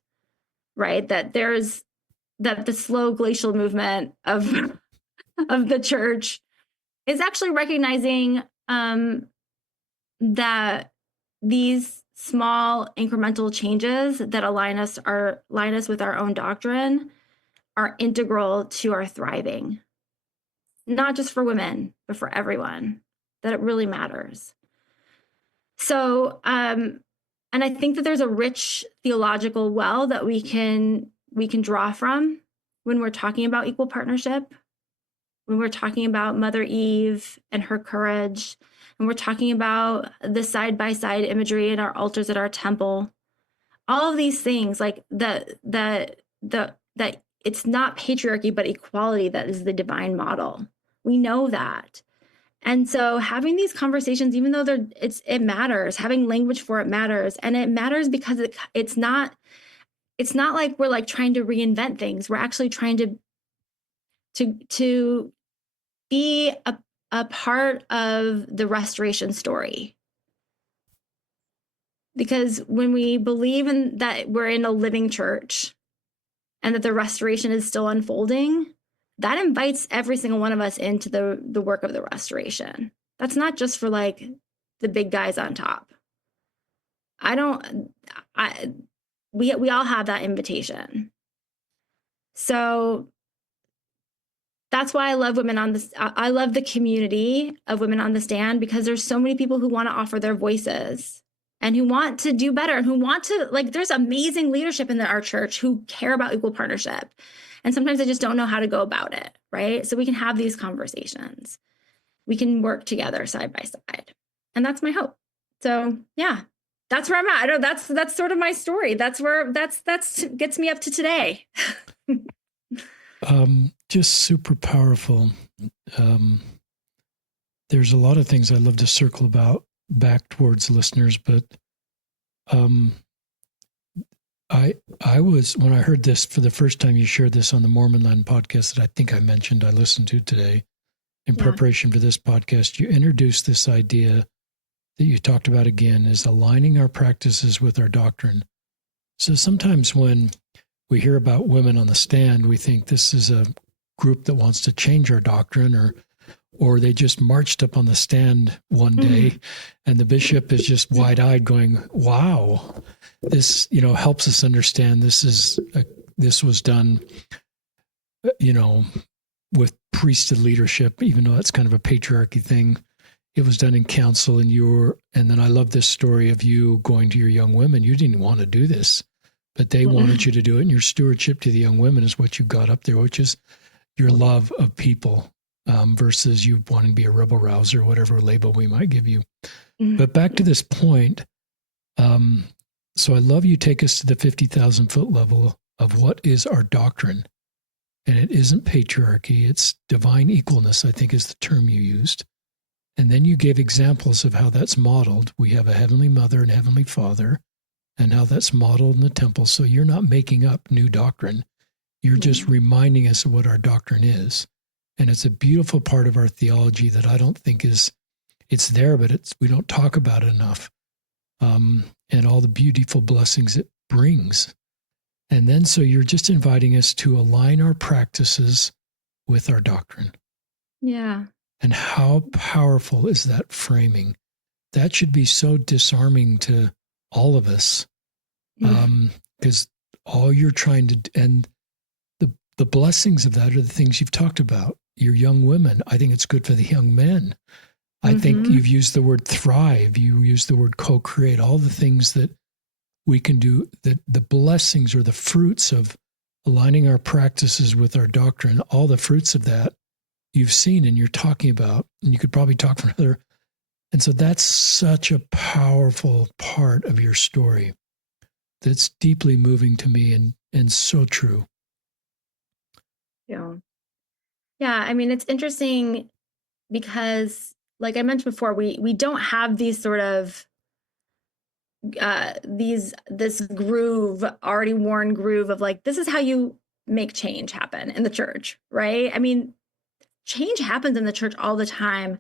right? That the slow glacial movement of the church is actually recognizing that these small incremental changes that align us with our own doctrine are integral to our thriving, not just for women, but for everyone, that it really matters. So, and I think that there's a rich theological well that we can draw from when we're talking about equal partnership, when we're talking about Mother Eve and her courage, and we're talking about the side-by-side imagery in our altars at our temple. All of these things, like that it's not patriarchy, but equality that is the divine model. We know that. And so having these conversations, even though it matters, having language for it matters. And it matters because it's not it's not like we're like trying to reinvent things. We're actually trying to be a part of the restoration story. Because when we believe in that we're in a living church and that the restoration is still unfolding, that invites every single one of us into the work of the restoration. That's not just for like the big guys on top. We all have that invitation. So that's why I love women on this. I love the community of women on the stand, because there's so many people who want to offer their voices and who want to do better and who want to, like, there's amazing leadership in our church who care about equal partnership. And sometimes they just don't know how to go about it, right? So we can have these conversations. We can work together side by side. And that's my hope. So yeah, that's where I'm at. I know that's sort of my story. That's gets me up to today. Just super powerful. There's a lot of things I'd love to circle back towards listeners, but I was, when I heard this for the first time, you shared this on the Mormon Land podcast that I think I mentioned, I listened to today in preparation for this podcast. You introduced this idea that you talked about again, is aligning our practices with our doctrine. So sometimes when we hear about women on the stand, we think this is a group that wants to change our doctrine, or they just marched up on the stand one day and the bishop is just wide-eyed going, wow, this, helps us understand this was done, with priesthood leadership, even though that's kind of a patriarchy thing. It was done in council, and then I love this story of you going to your young women. You didn't want to do this, but they wanted you to do it. And your stewardship to the young women is what you got up there, which is your love of people, versus you wanting to be a rebel rouser, whatever label we might give you. But back to this point. So I love you take us to the 50,000 foot level of what is our doctrine. And it isn't patriarchy, it's divine equalness, I think is the term you used. And then you gave examples of how that's modeled. We have a heavenly mother and heavenly father, and how that's modeled in the temple. So you're not making up new doctrine. You're just reminding us of what our doctrine is. And it's a beautiful part of our theology that I don't think it's there, but we don't talk about it enough. And all the beautiful blessings it brings. And then so you're just inviting us to align our practices with our doctrine. Yeah. And how powerful is that framing? That should be so disarming to all of us. Because all you're trying to, and the blessings of that are the things you've talked about. Your young women, I think it's good for the young men. I think you've used the word thrive. You used the word co-create, all the things that we can do, that the blessings or the fruits of aligning our practices with our doctrine, all the fruits of that you've seen and you're talking about, and you could probably talk for another. And so that's such a powerful part of your story that's deeply moving to me and so true. Yeah. Yeah. I mean, it's interesting because, like I mentioned before, we don't have these sort of this groove, already worn groove of like, this is how you make change happen in the church, right? I mean, change happens in the church all the time,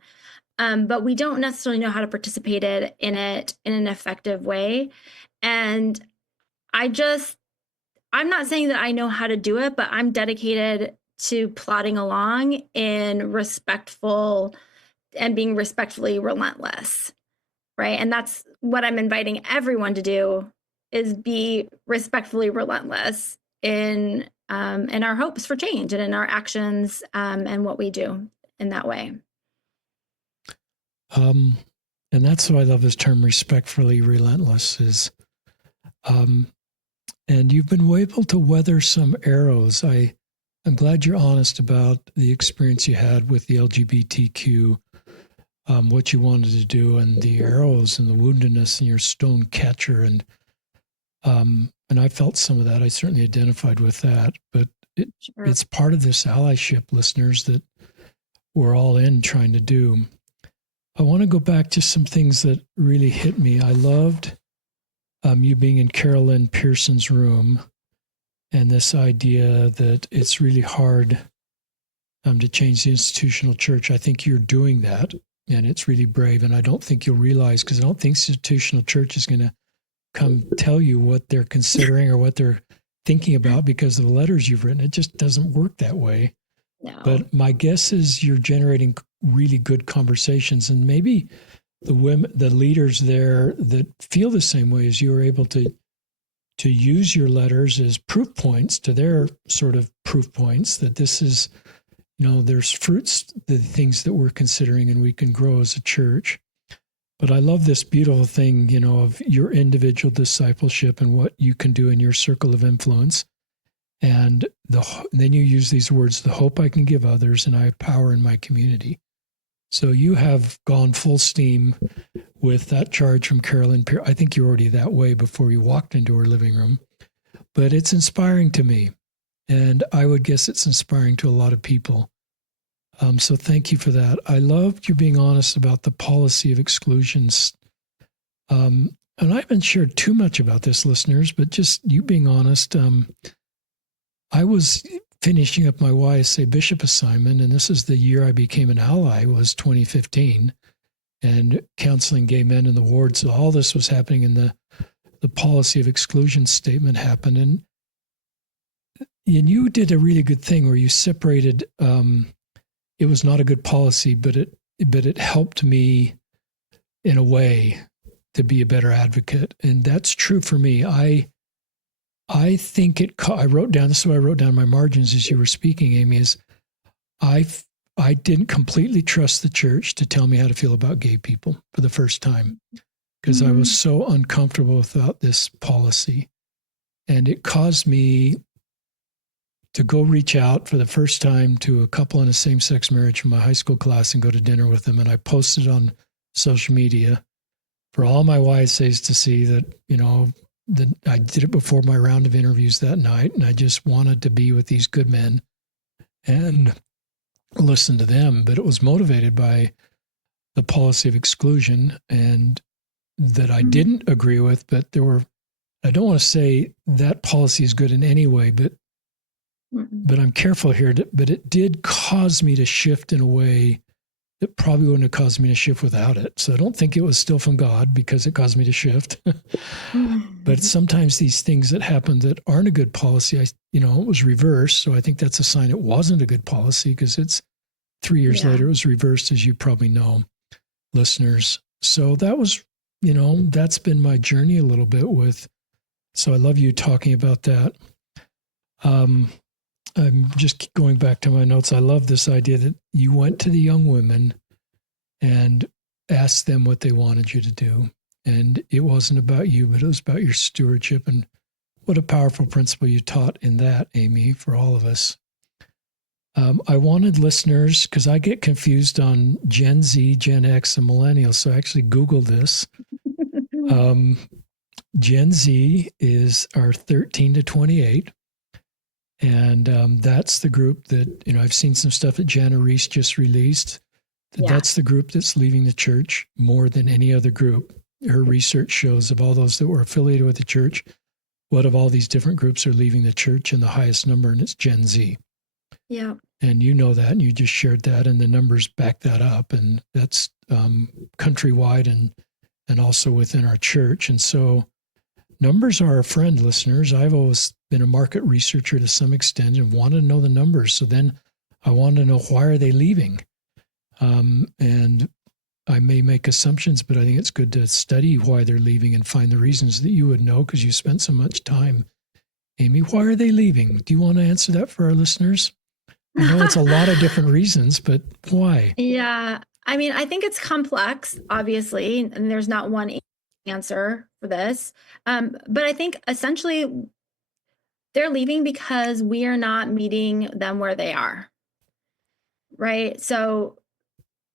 but we don't necessarily know how to participate in it in an effective way. And I'm not saying that I know how to do it, but I'm dedicated to plodding along in respectful and being respectfully relentless, right? And that's what I'm inviting everyone to do, is be respectfully relentless in our hopes for change and in our actions, and what we do in that way. And that's why I love this term, respectfully relentless, is, and you've been able to weather some arrows. I'm glad you're honest about the experience you had with the LGBTQ, what you wanted to do, and the arrows and the woundedness and your stone catcher. And I felt some of that. I certainly identified with that, but it's part of this allyship, listeners, that we're all in trying to do. I want to go back to some things that really hit me. I loved you being in Carolyn Pearson's room and this idea that it's really hard to change the institutional church. I think you're doing that, and it's really brave. And I don't think you'll realize, because I don't think institutional church is going to come tell you what they're considering or what they're thinking about because of the letters you've written. It just doesn't work that way. No. But my guess is you're generating really good conversations, and maybe the women, the leaders there that feel the same way as you, are able to use your letters as proof points to their sort of proof points that this is, there's fruits, the things that we're considering, and we can grow as a church. But I love this beautiful thing, of your individual discipleship and what you can do in your circle of influence. And then you use these words, the hope I can give others, and I have power in my community. So you have gone full steam with that charge from Carolyn. I think you're already that way before you walked into her living room. But it's inspiring to me. And I would guess it's inspiring to a lot of people. So thank you for that. I loved you being honest about the policy of exclusions. And I haven't shared too much about this, listeners, but just you being honest. I was finishing up my YSA bishop assignment, and this is the year I became an ally, was 2015, and counseling gay men in the ward. So all this was happening, and the policy of exclusion statement happened. And you did a really good thing where you separated, it was not a good policy, but it helped me in a way to be a better advocate. And that's true for me. I think I wrote down, this is what I wrote down in my margins as you were speaking, Amy, is I didn't completely trust the church to tell me how to feel about gay people for the first time, because I was so uncomfortable without this policy. And it caused me to go reach out for the first time to a couple in a same-sex marriage from my high school class and go to dinner with them. And I posted on social media for all my YSAs to see that, that I did it before my round of interviews that night, and I just wanted to be with these good men and listen to them. But it was motivated by the policy of exclusion, and that I didn't agree with. But I don't want to say that policy is good in any way, but I'm careful here. But it did cause me to shift in a way that probably wouldn't have caused me to shift without it. So I don't think it was still from God, because it caused me to shift. But sometimes these things that happen that aren't a good policy, it was reversed. So I think that's a sign it wasn't a good policy, because it's 3 years later, it was reversed, as you probably know, listeners. So that was, that's been my journey a little bit with. So I love you talking about that. I'm just going back to my notes. I love this idea that you went to the young women and asked them what they wanted you to do. And it wasn't about you, but it was about your stewardship. And what a powerful principle you taught in that, Amy, for all of us. I wanted listeners, because I get confused on Gen Z, Gen X, and millennials. So I actually Googled this. Gen Z is our 13 to 28. And that's the group that, I've seen some stuff that Jana Reese just released. That's the group that's leaving the church more than any other group. Her research shows of all those that were affiliated with the church, what of all these different groups are leaving the church, and the highest number, and it's Gen Z. Yeah. And you know that, and you just shared that, and the numbers back that up. And that's countrywide and also within our church. And so numbers are our friend, listeners. I've always been a market researcher to some extent and wanted to know the numbers. So then I wanted to know, why are they leaving? And I may make assumptions, but I think it's good to study why they're leaving and find the reasons that you would know, because you spent so much time. Amy, why are they leaving? Do you want to answer that for our listeners? I know it's a lot of different reasons, but why? Yeah. I mean, I think it's complex, obviously, and there's not one answer for this. But I think essentially they're leaving because we are not meeting them where they are. Right. So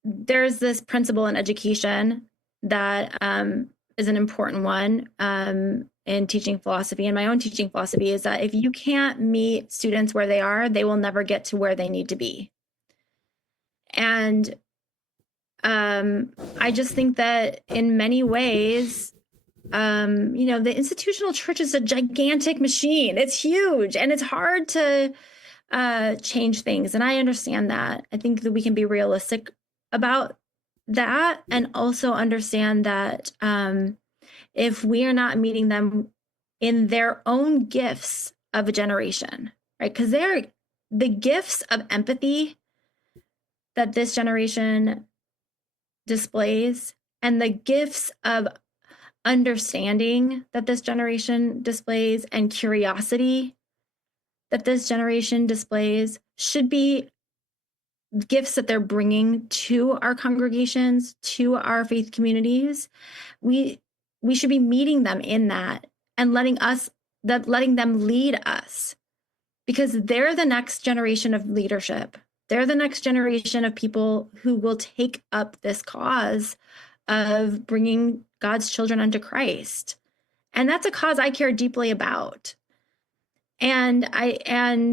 there's this principle in education that is an important one in teaching philosophy. And my own teaching philosophy is that if you can't meet students where they are, they will never get to where they need to be. And I just think that in many ways, the institutional church is a gigantic machine. It's huge and it's hard to change things. And I understand that. I think that we can be realistic about that and also understand that if we are not meeting them in their own gifts of a generation, right? Because they're the gifts of empathy that this generation displays and the gifts of understanding that this generation displays and curiosity that this generation displays should be gifts that they're bringing to our congregations, to our faith communities. We should be meeting them in that and letting them lead us, because they're the next generation of leadership. They're the next generation of people who will take up this cause of bringing God's children unto Christ. And that's a cause I care deeply about. And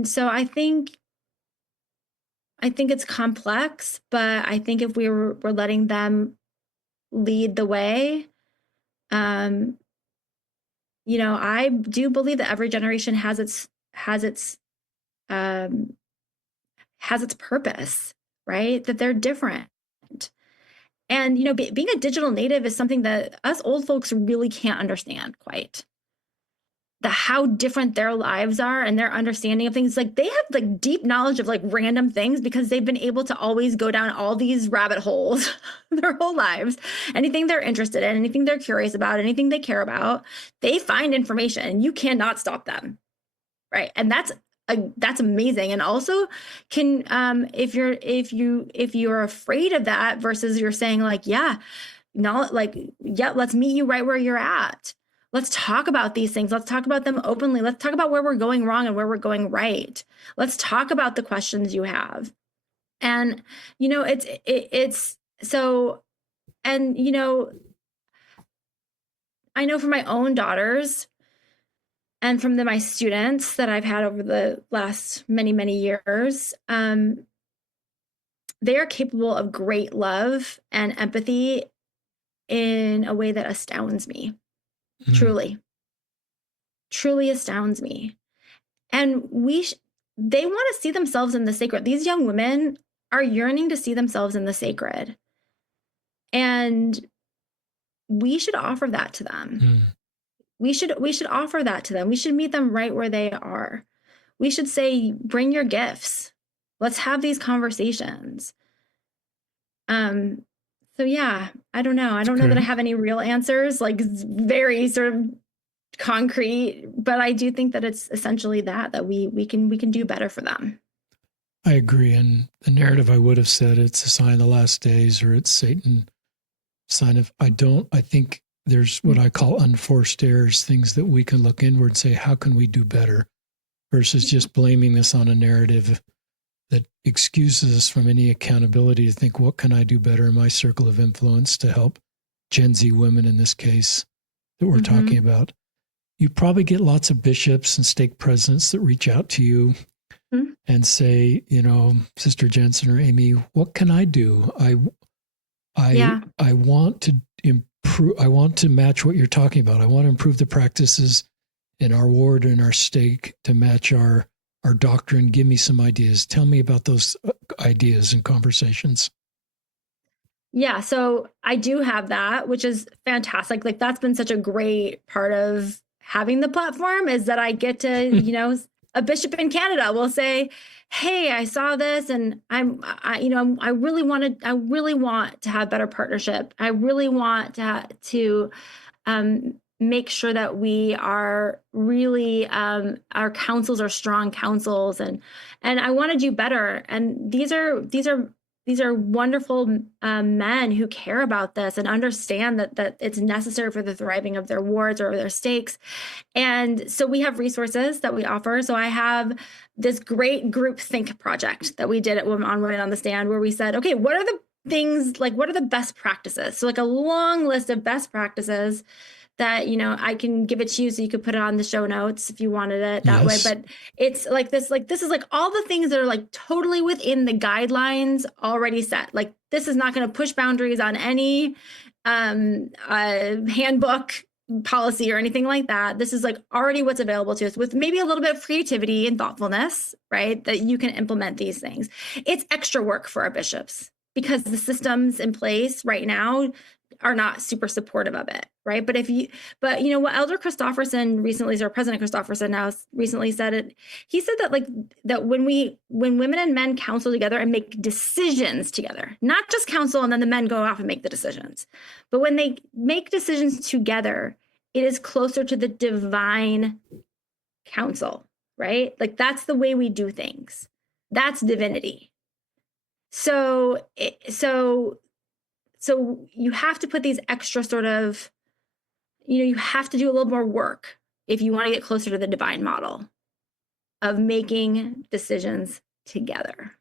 so I think it's complex, but I think if we're letting them lead the way, I do believe that every generation has its purpose, right? That they're different. And, being a digital native is something that us old folks really can't understand quite. How different their lives are and their understanding of things. Like, they have deep knowledge of random things because they've been able to always go down all these rabbit holes their whole lives. Anything they're interested in, anything they're curious about, anything they care about, they find information and you cannot stop them. Right. And that's amazing. And also can, if you're afraid of that versus you're saying let's meet you right where you're at. Let's talk about these things. Let's talk about them openly. Let's talk about where we're going wrong and where we're going right. Let's talk about the questions you have. And, it's so, and, I know for my own daughters and from my students that I've had over the last many, many years, they are capable of great love and empathy in a way that astounds me. Truly astounds me. And they want to see themselves in the sacred. These young women are yearning to see themselves in the sacred. And we should offer that to them. We should offer that to them. We should meet them right where they are. We should say, bring your gifts. Let's have these conversations. So yeah, I don't know. I don't know that I have any real answers, very sort of concrete, but I do think that it's essentially that we can do better for them. I agree. And the narrative I would have said it's a sign of the last days, or it's Satan sign of, I think there's what I call unforced errors, things that we can look inward and say, how can we do better, versus just blaming this on a narrative that excuses us from any accountability to think, what can I do better in my circle of influence to help Gen Z women in this case that we're talking about? You probably get lots of bishops and stake presidents that reach out to you and say, Sister Jensen or Amy, what can I do? I want to improve. I want to match what you're talking about. I want to improve the practices in our ward and our stake to match our doctrine. Give me some ideas. Tell me about those ideas and conversations. Yeah, so I do have that, which is fantastic. That's been such a great part of having the platform, is that I get to, a bishop in Canada will say, hey, I saw this and I really want to have better partnership. I really want to make sure that we are really, our councils are strong councils, and I want to do better. And these are wonderful men who care about this and understand that it's necessary for the thriving of their wards or their stakes. And so we have resources that we offer. So I have this great group think project that we did on Women on the Stand, where we said, okay, what are the things, what are the best practices? So a long list of best practices that, I can give it to you so you could put it on the show notes if you wanted it that way. But it's this is all the things that are totally within the guidelines already set. This is not going to push boundaries on any handbook. policy or anything like that. This is like already what's available to us with maybe a little bit of creativity and thoughtfulness, right? That you can implement these things. It's extra work for our bishops because the systems in place right now are not super supportive of it, right? But what Elder Christofferson recently, or President Christofferson now recently said it. He said that that when women and men counsel together and make decisions together, not just counsel and then the men go off and make the decisions, but when they make decisions together, it is closer to the divine counsel, right? Like that's the way we do things. That's divinity. So you have to put these extra sort of, you have to do a little more work if you want to get closer to the divine model of making decisions together,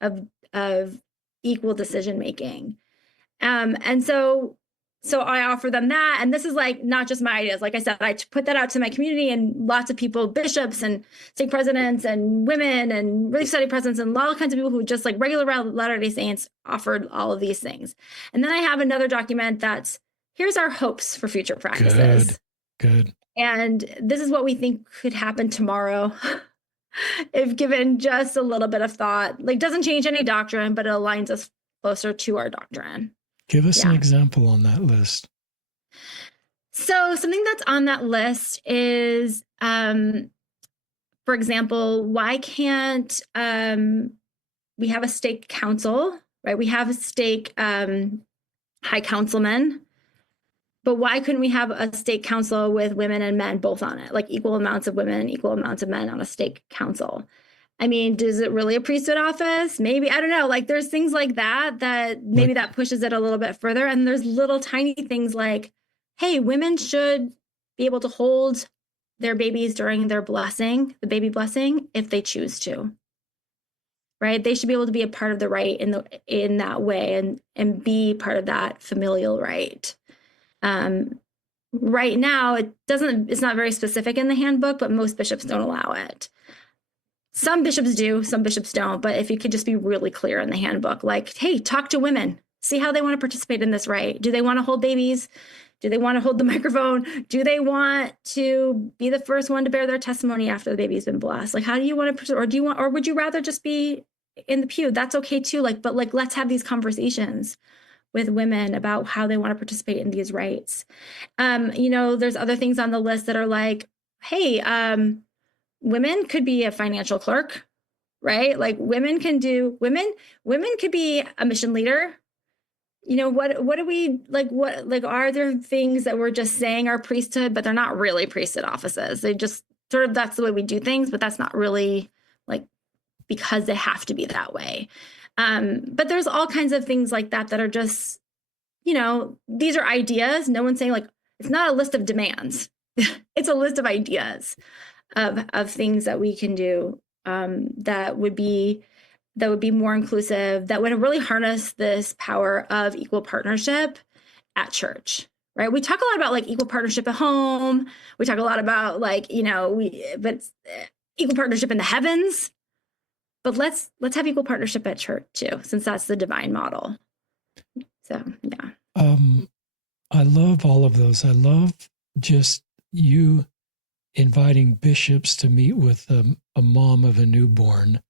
of equal decision making. And so I offer them that. And this is like not just my ideas. Like I said, I put that out to my community and lots of people, bishops and stake presidents and women and relief study presidents and all kinds of people who just like regular Latter-day Saints offered all of these things. And then I have another document that's, here's our hopes for future practices. Good. And this is what we think could happen tomorrow if given just a little bit of thought. Like doesn't change any doctrine, but it aligns us closer to our doctrine. Give us an example on that list. So something that's on that list is, for example, why can't we have a stake council, right? We have a stake high councilman, but why couldn't we have a stake council with women and men both on it, like equal amounts of women, equal amounts of men on a stake council? I mean, does it really a priesthood office? Maybe, I don't know. Like there's things like that maybe that pushes it a little bit further. And there's little tiny things like, hey, women should be able to hold their babies during their blessing, the baby blessing, if they choose to, right? They should be able to be a part of the rite in that way and be part of that familial rite. Right now, it's not very specific in the handbook, but most bishops don't allow it. Some bishops do, some bishops don't. But if you could just be really clear in the handbook, like, hey, talk to women, see how they want to participate in this rite. Do they want to hold babies? Do they want to hold the microphone? Do they want to be the first one to bear their testimony after the baby's been blessed? Like, how do you want to, or would you rather just be in the pew? That's okay too. But let's have these conversations with women about how they want to participate in these rites. There's other things on the list that are like, hey, women could be a financial clerk, right? Like women could be a mission leader. What do we like? What are there things that we're just saying are priesthood, but they're not really priesthood offices? They just sort of, that's the way we do things, but that's not really like because they have to be that way. But there's all kinds of things like that are just, these are ideas. No one's saying like, it's not a list of demands. It's a list of ideas of things that we can do that would be more inclusive, that would really harness this power of equal partnership at church, right? We talk a lot about like equal partnership at home. We talk a lot about like, but equal partnership in the heavens. But let's have equal partnership at church too, since that's the divine model. So, yeah. I love all of those. I love just you inviting bishops to meet with a mom of a newborn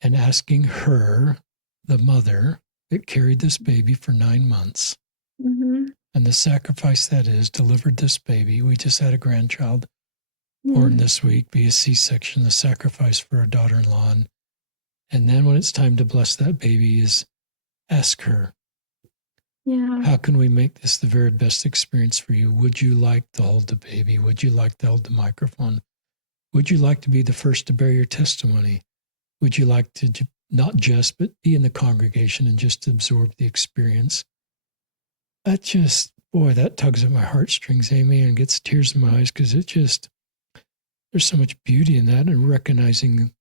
and asking her, the mother that carried this baby for 9 months, and the sacrifice that is, delivered this baby. We just had a grandchild born this week, be a C-section, the sacrifice for our daughter-in-law. And then when it's time to bless that baby is ask her, how can we make this the very best experience for you? Would you like to hold the baby? Would you like to hold the microphone? Would you like to be the first to bear your testimony? Would you like to not just, but be in the congregation and just absorb the experience? That just, that tugs at my heartstrings, Amy, and gets tears in my eyes because there's so much beauty in that, and recognizing,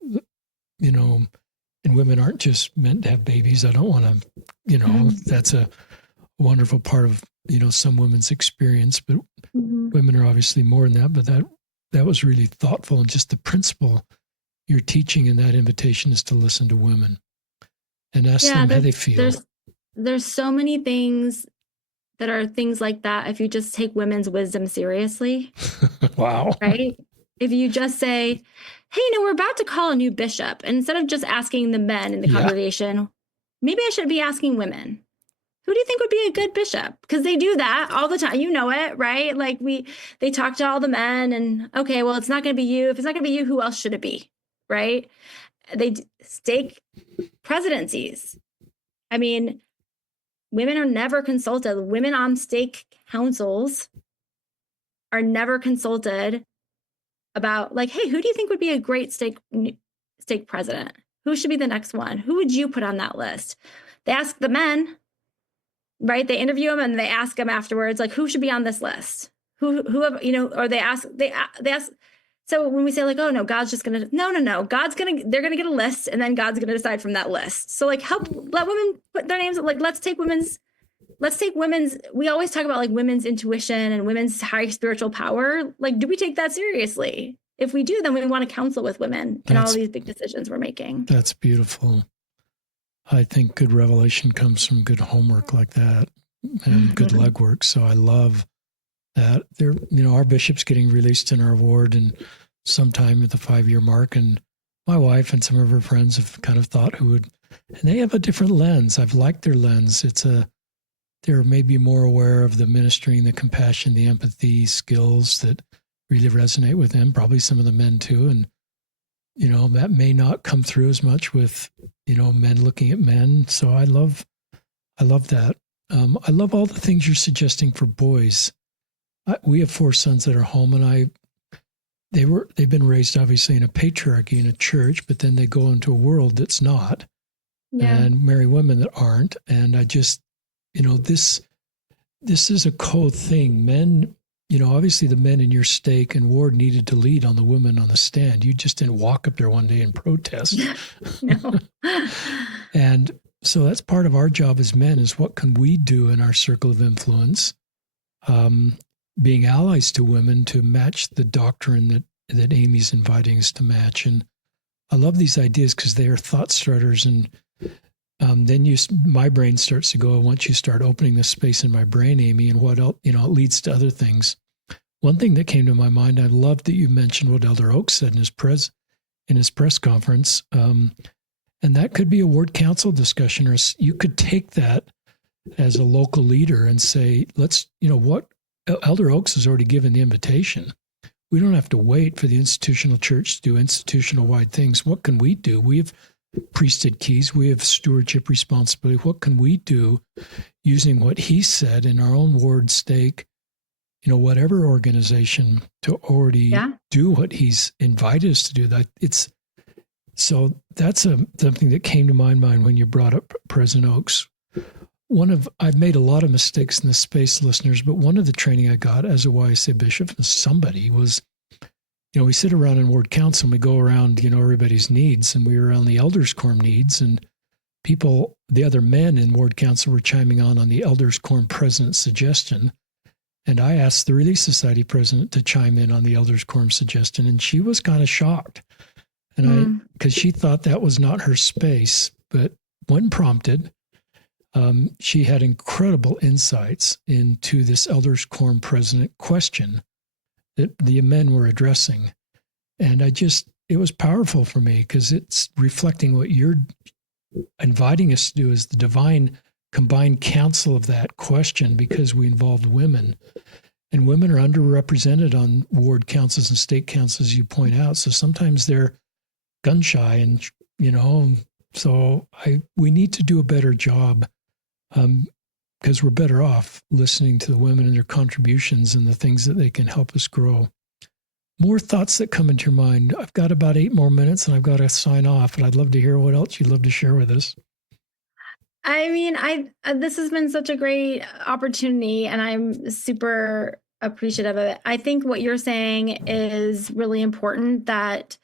and women aren't just meant to have babies. I don't want to, that's a wonderful part of, some women's experience, but women are obviously more than that. But that was really thoughtful. And just the principle you're teaching in that invitation is to listen to women and ask them how they feel. There's so many things that are things like that if you just take women's wisdom seriously. Wow. Right? If you just say, hey, we're about to call a new bishop, and instead of just asking the men in the congregation, maybe I should be asking women. Who do you think would be a good bishop? Because they do that all the time. You know it, right? Like they talk to all the men and, okay, well, it's not going to be you. If it's not going to be you, who else should it be? Right? They stake presidencies. I mean, women are never consulted. Women on stake councils are never consulted about, like, hey, who do you think would be a great stake president? Who should be the next one? Who would you put on that list? They ask the men, right? They interview them and they ask them afterwards, like, who should be on this list? Who have, or they ask. So when we say, like, oh no, God's just gonna, no, they're gonna get a list, and then God's gonna decide from that list. So like, let women put their names. Like, let's take women's. We always talk about like women's intuition and women's high spiritual power. Like, do we take that seriously? If we do, then we want to counsel with women in all these big decisions we're making. That's beautiful. I think good revelation comes from good homework like that and good legwork. So I love that. There, our bishop's getting released in our ward and sometime at the 5-year mark. And my wife and some of her friends have kind of thought who would, and they have a different lens. I've liked their lens. They're maybe more aware of the ministering, the compassion, the empathy skills that really resonate with them, probably some of the men too. And, that may not come through as much with, men looking at men. So I love that. I love all the things you're suggesting for boys. We have 4 sons that are home, and they've been raised obviously in a patriarchy in a church, but then they go into a world that's not, and marry women that aren't. And I just, this is a code thing. Men, obviously the men in your stake and ward needed to lead on the women on the stand. You just didn't walk up there one day and protest. No. And so that's part of our job as men, is what can we do in our circle of influence, being allies to women to match the doctrine that Amy's inviting us to match. And I love these ideas because they are thought starters. And then my brain starts to go, once you start opening this space in my brain, Amy, and what else, it leads to other things. One thing that came to my mind, I love that you mentioned what Elder Oaks said in his press conference. And that could be a ward council discussion, or you could take that as a local leader and say, what Elder Oaks has already given the invitation. We don't have to wait for the institutional church to do institutional wide things. What can we do? We have priesthood keys. We have stewardship responsibility. What can we do using what he said in our own ward stake, whatever organization, to already do what he's invited us to do? So that's something that came to my mind when you brought up President Oaks. I've made a lot of mistakes in this space, listeners, but one of the training I got as a YSA bishop and somebody was, we sit around in ward council and we go around, everybody's needs, and we were on the elders quorum needs, and the other men in ward council were chiming on the elders quorum president's suggestion. And I asked the Relief Society president to chime in on the elders quorum suggestion, and she was kind of shocked. And because she thought that was not her space, but when prompted, she had incredible insights into this elders quorum president question that the men were addressing. And it was powerful for me because it's reflecting what you're inviting us to do as the divine combined counsel of that question, because we involved women. And women are underrepresented on ward councils and state councils, you point out. So sometimes they're gun shy, and, so we need to do a better job, because we're better off listening to the women and their contributions and the things that they can help us grow. More thoughts that come into your mind. I've got about 8 more minutes and I've got to sign off, and I'd love to hear what else you'd love to share with us. I mean, this has been such a great opportunity, and I'm super appreciative of it. I think what you're saying is really important, that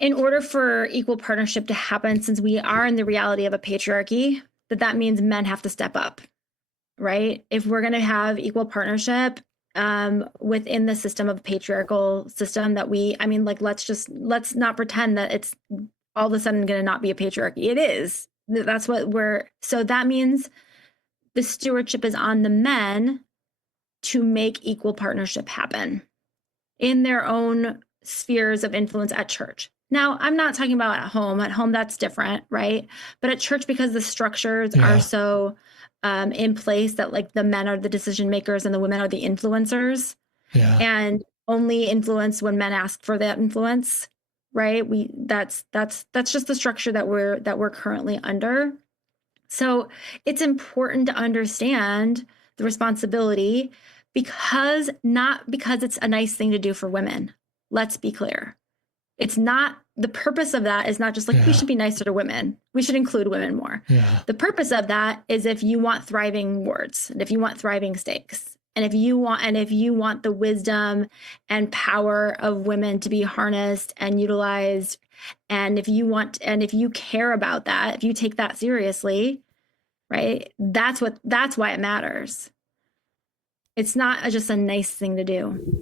in order for equal partnership to happen, since we are in the reality of a patriarchy, that means men have to step up, right? If we're going to have equal partnership within the system of patriarchal system let's not pretend that it's all of a sudden going to not be a patriarchy. It is. So that means the stewardship is on the men to make equal partnership happen in their own spheres of influence at church. Now, I'm not talking about at home. At home, that's different, right? But at church, because the structures are so in place that like the men are the decision makers and the women are the influencers, and only influence when men ask for that influence, right? That's just the structure that we're currently under. So it's important to understand the responsibility, not because it's a nice thing to do for women. Let's be clear. It's not, the purpose of that is not just like we should be nicer to women. We should include women more. The purpose of that is if you want thriving wards and if you want thriving stakes and if you want the wisdom and power of women to be harnessed and utilized, and if you care about that, if you take that seriously, right? That's why it matters. It's not just a nice thing to do.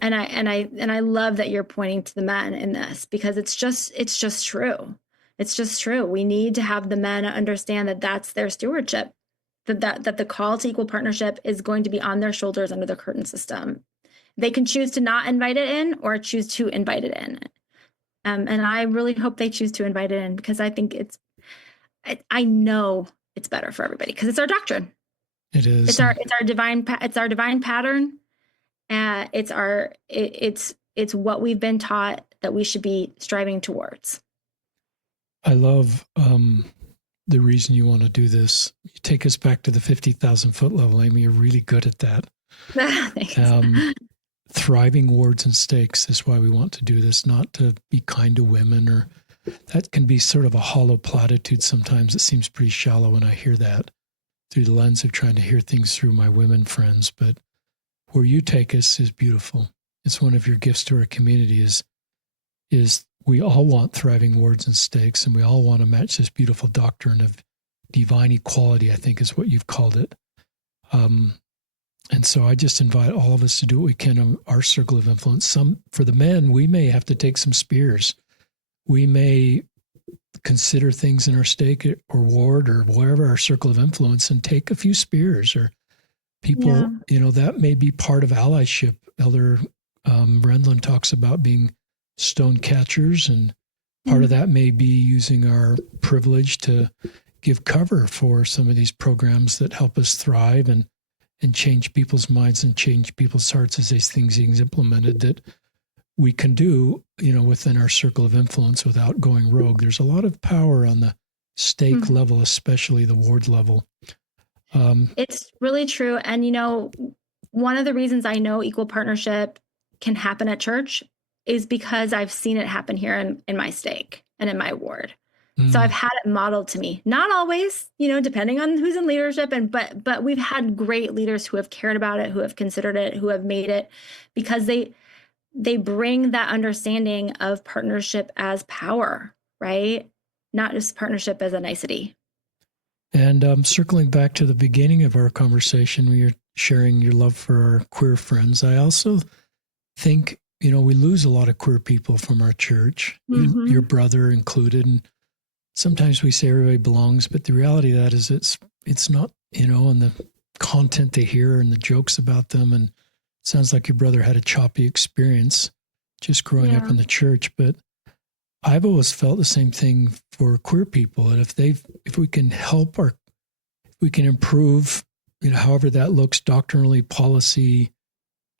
And I love that you're pointing to the men in this, because it's just true. It's just true. We need to have the men understand that that's their stewardship, that the call to equal partnership is going to be on their shoulders under the curtain system. They can choose to not invite it in or choose to invite it in. And I really hope they choose to invite it in, because I think I know it's better for everybody, because it's our doctrine. It is. It's our divine pattern. It's what we've been taught that we should be striving towards. I love the reason you want to do this. You take us back to the 50,000 foot level, Amy. You're really good at that. Thanks. Thriving wards and stakes is why we want to do this, not to be kind to women, or that can be sort of a hollow platitude sometimes. It seems pretty shallow when I hear that through the lens of trying to hear things through my women friends. But where you take us is beautiful. It's one of your gifts to our community is we all want thriving wards and stakes, and we all want to match this beautiful doctrine of divine equality, I think is what you've called it. And so I just invite all of us to do what we can in our circle of influence. For the men, we may have to take some spears. We may consider things in our stake or ward or wherever our circle of influence and take a few spears, or people, that may be part of allyship. Elder Rendlin talks about being stone catchers, and part of that may be using our privilege to give cover for some of these programs that help us thrive and change people's minds and change people's hearts as these things being implemented that we can do, within our circle of influence without going rogue. There's a lot of power on the stake level, especially the ward level. It's really true. And, one of the reasons I know equal partnership can happen at church is because I've seen it happen here in my stake and in my ward. So I've had it modeled to me, not always, depending on who's in leadership, but we've had great leaders who have cared about it, who have considered it, who have made it, because they bring that understanding of partnership as power, right? Not just partnership as a nicety. And circling back to the beginning of our conversation, where you're sharing your love for our queer friends, I also think, we lose a lot of queer people from our church, your brother included. And sometimes we say everybody belongs, but the reality of that is it's not, and the content they hear and the jokes about them. And it sounds like your brother had a choppy experience just growing up in the church. But I've always felt the same thing for queer people. And if we can help we can improve, however that looks, doctrinally, policy,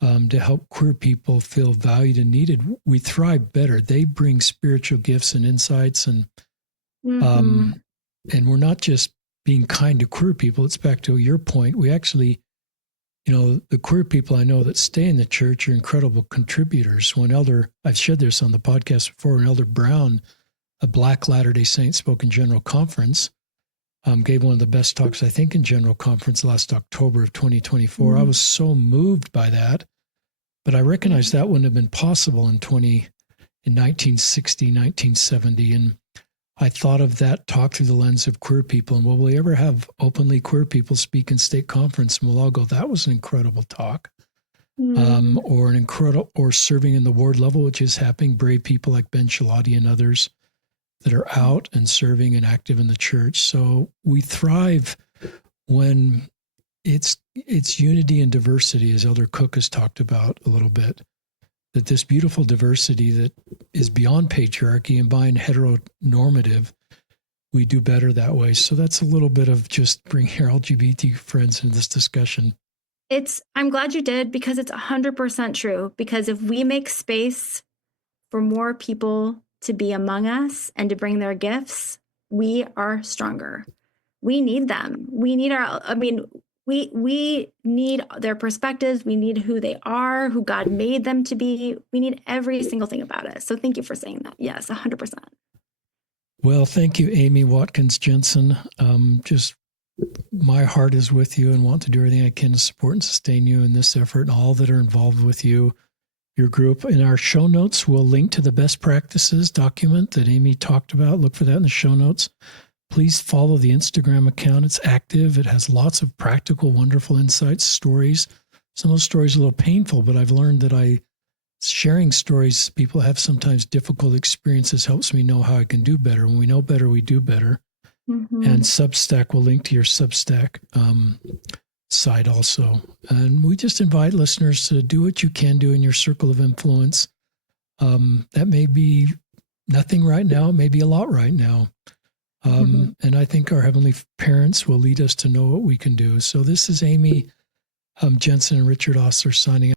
to help queer people feel valued and needed, we thrive better. They bring spiritual gifts and insights, and we're not just being kind to queer people. It's back to your point. We actually, the queer people I know that stay in the church are incredible contributors. I've shared this on the podcast before, when Elder Brown, a Black Latter-day Saint, spoke in General Conference, gave one of the best talks, I think, in General Conference last October of 2024. I was so moved by that, but I recognized that wouldn't have been possible in 1960, 1970. And I thought of that talk through the lens of queer people. And will we ever have openly queer people speak in state conference? And we'll all go, that was an incredible talk. Or serving in the ward level, which is happening, brave people like Ben Shalati and others that are out and serving and active in the church. So we thrive when it's unity and diversity, as Elder Cook has talked about a little bit, that this beautiful diversity that is beyond patriarchy and beyond heteronormative, we do better that way. So that's a little bit of just bringing your LGBT friends into this discussion. I'm glad you did, because it's 100% true. Because if we make space for more people to be among us and to bring their gifts, we are stronger. We need them. We need we need their perspectives. We need who they are, who God made them to be. We need every single thing about it. So thank you for saying that. Yes, 100%. Well, thank you, Amy, Watkins, Jensen. Just my heart is with you and want to do everything I can to support and sustain you in this effort and all that are involved with you, your group. In our show notes, we'll link to the best practices document that Amy talked about. Look for that in the show notes. Please follow the Instagram account. It's active. It has lots of practical, wonderful insights, stories. Some of those stories are a little painful, but I've learned that sharing stories people have sometimes difficult experiences helps me know how I can do better. When we know better, we do better. Mm-hmm. And Substack will link to your Substack site also. And we just invite listeners to do what you can do in your circle of influence. That may be nothing right now. It may be a lot right now. And I think our Heavenly Parents will lead us to know what we can do. So this is Amy, Jensen, and Richard Osler signing